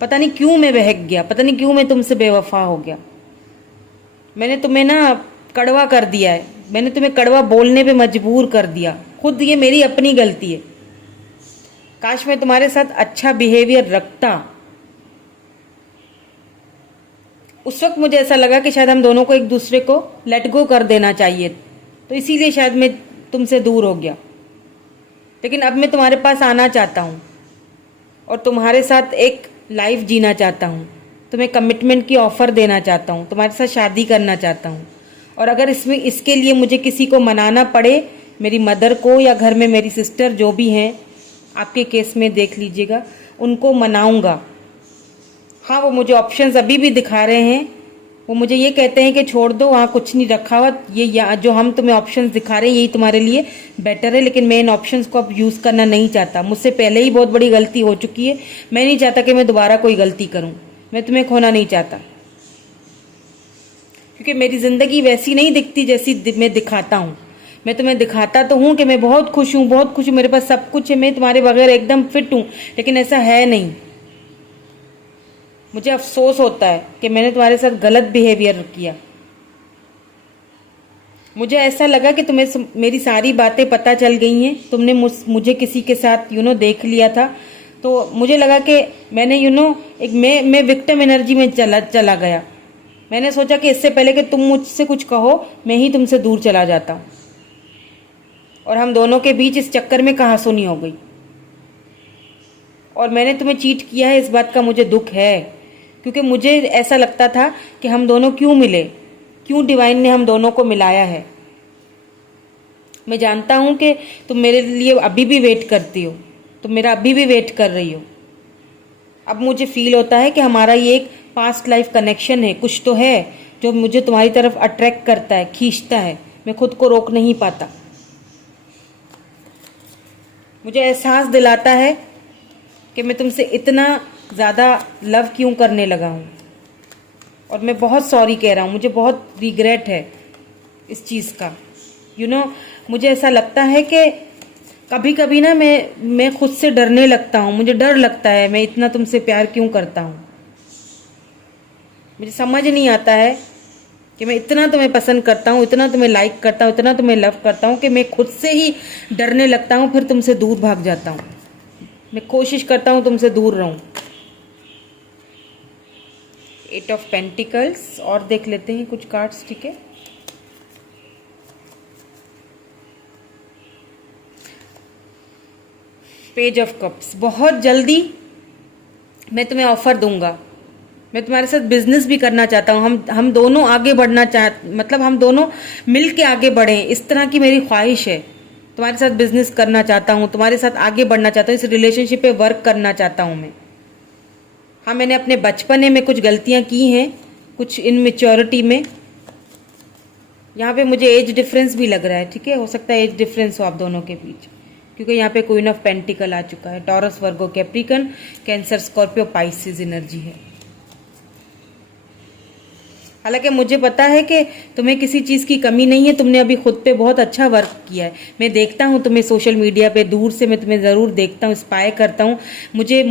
पता नहीं क्यों मैं बहक गया, पता नहीं क्यों मैं तुमसे बेवफा हो गया। मैंने तुम्हें ना कड़वा कर दिया है, मैंने तुम्हें कड़वा बोलने पे मजबूर कर दिया। खुद ये मेरी अपनी गलती है। काश मैं तुम्हारे साथ अच्छा बिहेवियर रखता। उस वक्त मुझे ऐसा लगा कि शायद हम दोनों को एक दूसरे को लेट गो कर देना चाहिए, तो इसीलिए शायद मैं तुमसे दूर हो गया। लेकिन अब मैं तुम्हारे पास आना चाहता हूँ और तुम्हारे साथ एक लाइफ जीना चाहता हूँ। तुम्हें कमिटमेंट की ऑफ़र देना चाहता हूँ, तुम्हारे साथ शादी करना चाहता हूँ। और अगर इसके लिए मुझे किसी को मनाना पड़े, मेरी मदर को या घर में मेरी सिस्टर जो भी हैं, आपके केस में देख लीजिएगा, उनको मनाऊंगा। हाँ, वो मुझे ऑप्शंस अभी भी दिखा रहे हैं। वो मुझे ये कहते हैं कि छोड़ दो, वहाँ कुछ नहीं रखा हुआ, ये जो हम तुम्हें ऑप्शंस दिखा रहे हैं यही तुम्हारे लिए बेटर है। लेकिन मैं इन ऑप्शंस को अब यूज़ करना नहीं चाहता। मुझसे पहले ही बहुत बड़ी गलती हो चुकी है। मैं नहीं चाहता कि मैं दोबारा कोई गलती करूँ। मैं तुम्हें खोना नहीं चाहता, क्योंकि मेरी ज़िंदगी वैसी नहीं दिखती जैसी मैं दिखाता हूँ। मैं तुम्हें दिखाता तो हूँ कि मैं बहुत खुश हूँ, बहुत खुश हूँ, मेरे पास सब कुछ है, मैं तुम्हारे बगैर एकदम फिट हूँ, लेकिन ऐसा है नहीं। मुझे अफसोस होता है कि मैंने तुम्हारे साथ गलत बिहेवियर किया। मुझे ऐसा लगा कि तुम्हें मेरी सारी बातें पता चल गई हैं। तुमने मुझे किसी के साथ देख लिया था, तो मुझे लगा कि मैंने एक मैं विक्टिम एनर्जी में चला गया। मैंने सोचा कि इससे पहले कि तुम मुझसे कुछ कहो, मैं ही तुमसे दूर चला जाता हूँ, और हम दोनों के बीच इस चक्कर में कहासुनी हो गई। और मैंने तुम्हें चीट किया है, इस बात का मुझे दुख है, क्योंकि मुझे ऐसा लगता था कि हम दोनों क्यों मिले, क्यों डिवाइन ने हम दोनों को मिलाया है। मैं जानता हूँ कि तुम मेरे लिए अभी भी वेट करती हो, तुम मेरा अभी भी वेट कर रही हो। अब मुझे फील होता है कि हमारा ये एक पास्ट लाइफ कनेक्शन है, कुछ तो है जो मुझे तुम्हारी तरफ अट्रैक्ट करता है, खींचता है। मैं खुद को रोक नहीं पाता। मुझे एहसास दिलाता है कि मैं तुमसे इतना ज़्यादा लव क्यों करने लगा हूँ। और मैं बहुत सॉरी कह रहा हूँ, मुझे बहुत रिग्रेट है इस चीज़ का। मुझे ऐसा लगता है कि कभी कभी ना मैं खुद से डरने लगता हूँ। मुझे डर लगता है मैं इतना तुमसे प्यार क्यों करता हूँ। मुझे समझ नहीं आता है कि मैं इतना तुम्हें पसंद करता हूँ, इतना तुम्हें लाइक करता हूँ, इतना तुम्हें लव करता हूँ कि मैं खुद से ही डरने लगता हूँ, फिर तुमसे दूर भाग जाता हूँ। मैं कोशिश करता हूँ तुमसे दूर रहूँ। 8 ऑफ पेंटिकल्स और देख लेते हैं कुछ कार्ड्स, ठीक है। पेज ऑफ कप्स, बहुत जल्दी मैं तुम्हें ऑफर दूंगा। मैं तुम्हारे साथ बिजनेस भी करना चाहता हूँ। हम दोनों आगे बढ़ना मतलब हम दोनों मिल के आगे बढ़ें, इस तरह की मेरी ख्वाहिश है। तुम्हारे साथ बिजनेस करना चाहता हूँ, तुम्हारे साथ आगे बढ़ना चाहता हूँ, इस रिलेशनशिप पे वर्क करना चाहता हूँ मैं। हाँ, मैंने अपने बचपने में कुछ गलतियाँ की हैं, कुछ इनमेच्योरिटी में। यहाँ पे मुझे एज डिफरेंस भी लग रहा है, ठीक है। हो सकता है एज डिफरेंस हो आप दोनों के बीच, क्योंकि यहाँ पे क्वीन ऑफ पेंटिकल आ चुका है। Taurus, Virgo, Capricorn, Cancer, Scorpio, Pisces energy है। हालांकि मुझे पता है कि तुम्हें किसी चीज़ की कमी नहीं है। तुमने अभी खुद पे बहुत अच्छा वर्क किया है। मैं देखता हूँ तुम्हें सोशल मीडिया पे, दूर से मैं तुम्हें ज़रूर देखता हूँ, स्पाई करता हूँ। मुझे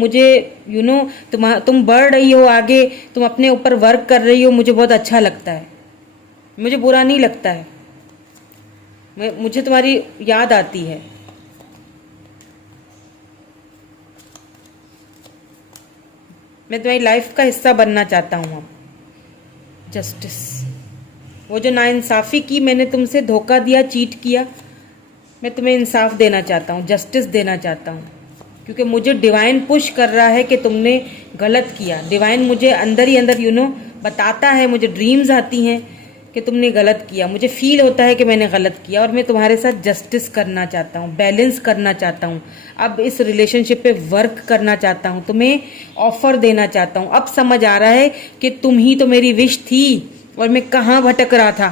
तुम बढ़ रही हो आगे, तुम अपने ऊपर वर्क कर रही हो, मुझे बहुत अच्छा लगता है। मुझे बुरा नहीं लगता है, मुझे तुम्हारी याद आती है। मैं तुम्हारी लाइफ का हिस्सा बनना चाहता हूँ अब। जस्टिस, वो जो नाइंसाफ़ी की, मैंने तुमसे धोखा दिया, चीट किया, मैं तुम्हें इंसाफ देना चाहता हूँ, जस्टिस देना चाहता हूँ। क्योंकि मुझे डिवाइन पुश कर रहा है कि तुमने गलत किया। डिवाइन मुझे अंदर ही अंदर बताता है, मुझे ड्रीम्स आती हैं कि तुमने गलत किया। मुझे फील होता है कि मैंने गलत किया और मैं तुम्हारे साथ जस्टिस करना चाहता हूँ, बैलेंस करना चाहता हूँ। अब इस रिलेशनशिप पे वर्क करना चाहता हूँ, तुम्हें ऑफर देना चाहता हूँ। अब समझ आ रहा है कि तुम ही तो मेरी विश थी और मैं कहाँ भटक रहा था।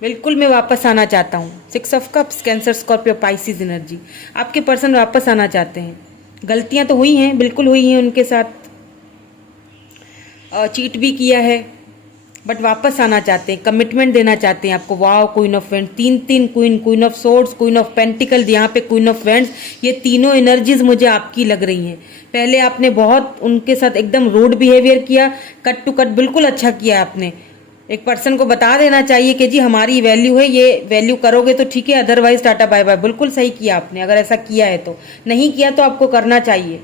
बिल्कुल मैं वापस आना चाहता हूँ। 6 of cups, cancer, Scorpio, Pisces energy. आपके पर्सन वापस आना चाहते हैं। गलतियाँ तो हुई हैं, बिल्कुल हुई हैं उनके साथ, चीट भी किया है, बट वापस आना चाहते हैं, कमिटमेंट देना चाहते हैं आपको। वाओ, क्वीन ऑफ वेंड्स, तीन queen of swords, queen of pentacle, यहाँ पे क्वीन ऑफ वेंड्स। ये तीनों एनर्जीज मुझे आपकी लग रही हैं। पहले आपने बहुत उनके साथ एकदम रूड बिहेवियर किया, कट टू कट, बिल्कुल अच्छा किया आपने। एक पर्सन को बता देना चाहिए कि जी हमारी वैल्यू है, ये वैल्यू करोगे तो ठीक है, अदरवाइज टाटा बाय बाय। बिल्कुल सही किया आपने, अगर ऐसा किया है तो। नहीं किया तो आपको करना चाहिए।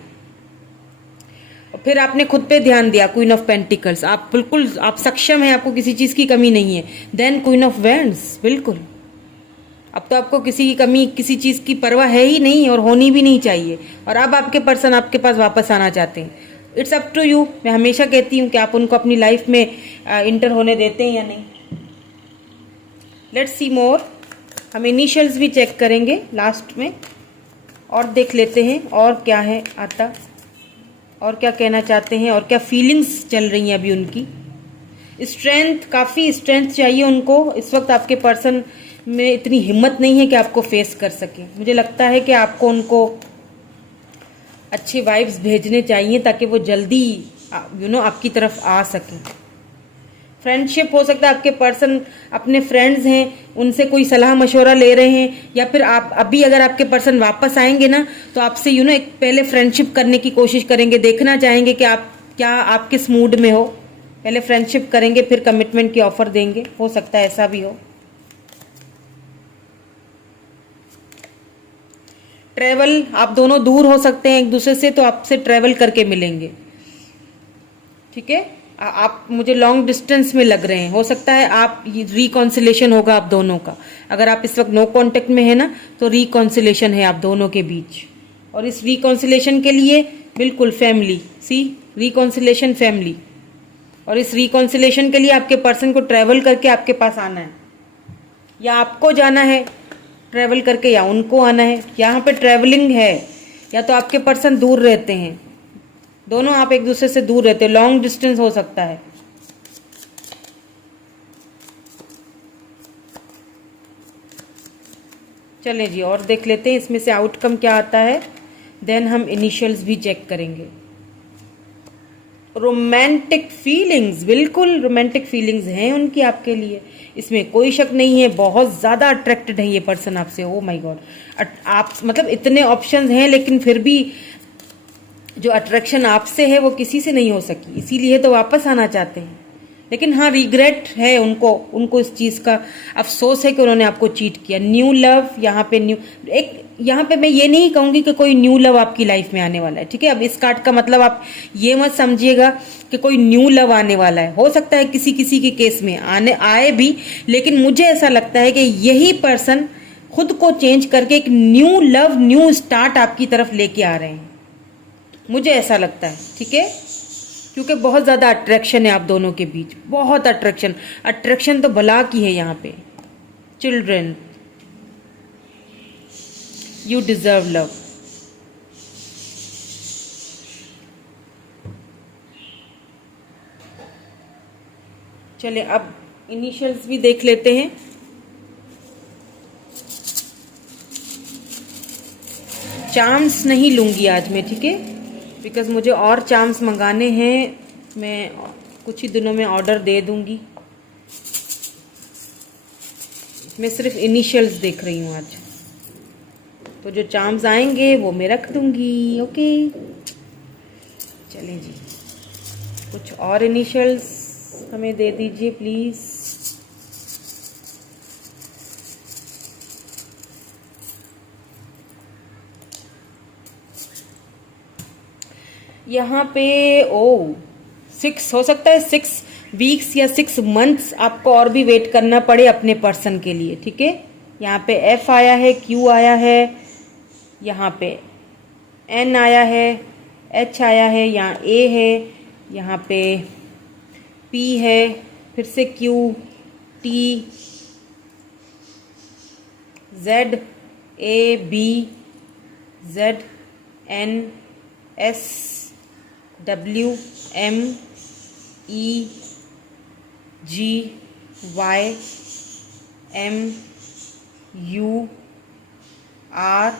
फिर आपने खुद पे ध्यान दिया, क्वीन ऑफ पेंटिकल्स। आप बिल्कुल आप सक्षम हैं, आपको किसी चीज़ की कमी नहीं है। देन क्वीन ऑफ वेंड्स, बिल्कुल अब तो आपको किसी की कमी, किसी चीज़ की परवाह है ही नहीं और होनी भी नहीं चाहिए। और अब आपके पर्सन आपके पास वापस आना चाहते हैं। It's up to you. मैं हमेशा कहती हूँ कि आप उनको अपनी लाइफ में इंटर होने देते हैं या नहीं। लेट्स सी मोर। हम इनिशियल्स भी चेक करेंगे लास्ट में और देख लेते हैं और क्या है आता, और क्या कहना चाहते हैं, और क्या फीलिंग्स चल रही हैं अभी उनकी। स्ट्रेंथ, काफ़ी स्ट्रेंथ चाहिए उनको इस वक्त। आपके पर्सन में इतनी हिम्मत नहीं है कि आपको फेस कर सके। मुझे लगता है कि आपको उनको अच्छे वाइब्स भेजने चाहिए ताकि वो जल्दी आपकी तरफ आ सकें। फ्रेंडशिप हो सकता है, आपके पर्सन अपने फ्रेंड्स हैं उनसे कोई सलाह मशवरा ले रहे हैं, या फिर आप अभी अगर आपके पर्सन वापस आएंगे ना तो आपसे एक पहले फ्रेंडशिप करने की कोशिश करेंगे। देखना चाहेंगे कि आप किस मूड में हो। पहले फ्रेंडशिप करेंगे, फिर कमिटमेंट की ऑफर देंगे। हो सकता है ऐसा भी हो। ट्रैवल, आप दोनों दूर हो सकते हैं एक दूसरे से, तो आपसे ट्रैवल करके मिलेंगे, ठीक है। आप मुझे लॉन्ग डिस्टेंस में लग रहे हैं। हो सकता है आप रिकॉन्सिलेशन होगा आप दोनों का। अगर आप इस वक्त नो कांटेक्ट में है ना, तो रिकॉन्सिलेशन है आप दोनों के बीच। और इस रिकॉन्सिलेशन के लिए बिल्कुल फैमिली, सी रिकॉन्सिलेशन फैमिली। और इस रिकॉन्सिलेशन के लिए आपके पर्सन को ट्रैवल करके आपके पास आना है, या आपको जाना है ट्रैवल करके, या उनको आना है। यहाँ पे ट्रैवलिंग है, या तो आपके पर्सन दूर रहते हैं, दोनों आप एक दूसरे से दूर रहते हो, लॉन्ग डिस्टेंस हो सकता है। चलें जी, और देख लेते हैं इसमें से आउटकम क्या आता है, देन हम इनिशियल्स भी चेक करेंगे। रोमांटिक फीलिंग्स, बिल्कुल रोमांटिक फीलिंग्स हैं उनकी आपके लिए, इसमें कोई शक नहीं है। बहुत ज़्यादा अट्रैक्टेड है ये पर्सन आपसे। ओ माय गॉड, आप मतलब इतने ऑप्शंस हैं लेकिन फिर भी जो अट्रैक्शन आपसे है वो किसी से नहीं हो सकी, इसीलिए तो वापस आना चाहते हैं। लेकिन हाँ, रिग्रेट है उनको इस चीज़ का अफसोस है कि उन्होंने आपको चीट किया। न्यू लव, यहाँ पे न्यू, एक यहाँ पे मैं ये नहीं कहूँगी कि कोई न्यू लव आपकी लाइफ में आने वाला है, ठीक है। अब इस कार्ड का मतलब आप ये मत समझिएगा कि कोई न्यू लव आने वाला है। हो सकता है किसी किसी के केस में आए भी, लेकिन मुझे ऐसा लगता है कि यही पर्सन खुद को चेंज करके एक न्यू लव, न्यू स्टार्ट आपकी तरफ लेके आ रहे हैं, मुझे ऐसा लगता है, ठीक है। क्योंकि बहुत ज़्यादा अट्रैक्शन है आप दोनों के बीच, बहुत अट्रैक्शन तो भला की है यहाँ पे। Children, you deserve love. चले अब इनिशियल्स भी देख लेते हैं। चार्म्स नहीं लूंगी आज मैं, ठीक है, बिकॉज मुझे और चार्म्स मंगाने हैं, मैं कुछ ही दिनों में ऑर्डर दे दूंगी। मैं सिर्फ इनिशियल्स देख रही हूँ आज, तो जो चार्म्स आएंगे वो मैं रख दूंगी। ओके, चलें जी, कुछ और इनिशियल्स हमें दे दीजिए प्लीज़। यहाँ पे 6 हो सकता है, 6 वीक्स या 6 मंथ्स आपको और भी वेट करना पड़े अपने पर्सन के लिए, ठीक है। यहाँ पे F आया है, Q आया है, यहाँ पे N आया है, H आया है, यहाँ A है, यहाँ पे P है, फिर से Q, T, Z, A, B, Z, N, S, W, M, E, G, Y, M, U, R,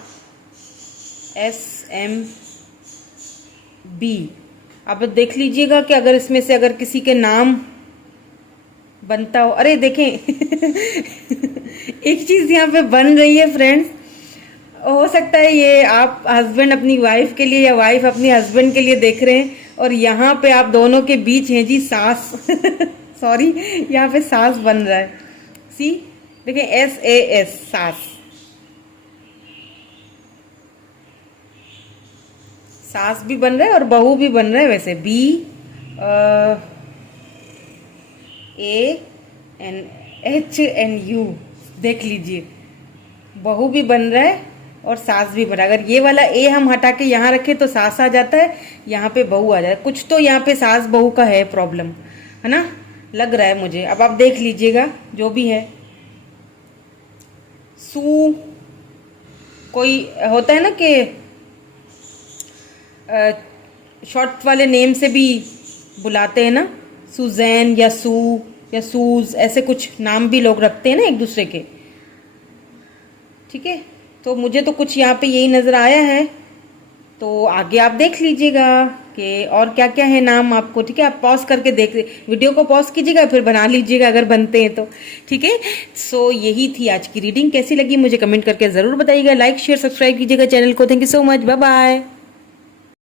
S, M, B। अब देख लीजिएगा कि अगर इसमें से अगर किसी के नाम बनता हो। अरे देखें एक चीज़ यहाँ पे बन रही है फ्रेंड्स, हो सकता है ये आप हस्बैंड अपनी वाइफ के लिए या वाइफ अपनी हस्बैंड के लिए देख रहे हैं, और यहाँ पे आप दोनों के बीच हैं जी सास सॉरी, यहाँ पे सास बन रहा है। सी देखें, SAS, सास, सास भी बन रहा है और बहू भी बन रहा है। वैसे BANHNU देख लीजिए, बहू भी बन रहा है और सास भी बन रहा है। अगर ये वाला A हम हटा के यहाँ रखें तो सास आ जाता है, यहाँ पे बहू आ जाता है। कुछ तो यहाँ पे सास बहू का है प्रॉब्लम, है ना, लग रहा है मुझे। अब आप देख लीजिएगा जो भी है। सू, कोई होता है ना कि शॉर्ट वाले नेम से भी बुलाते हैं ना, सुजैन या सू या सूज, ऐसे कुछ नाम भी लोग रखते हैं ना एक दूसरे के, ठीक है। तो मुझे तो कुछ यहाँ पे यही नज़र आया है, तो आगे आप देख लीजिएगा कि और क्या क्या है नाम आपको, ठीक है। आप पॉज करके देख, वीडियो को पॉज कीजिएगा, फिर बना लीजिएगा अगर बनते हैं तो, ठीक है। सो यही थी आज की रीडिंग, कैसी लगी मुझे कमेंट करके ज़रूर बताइएगा। लाइक शेयर सब्सक्राइब कीजिएगा चैनल को। Thank you so much, bye bye.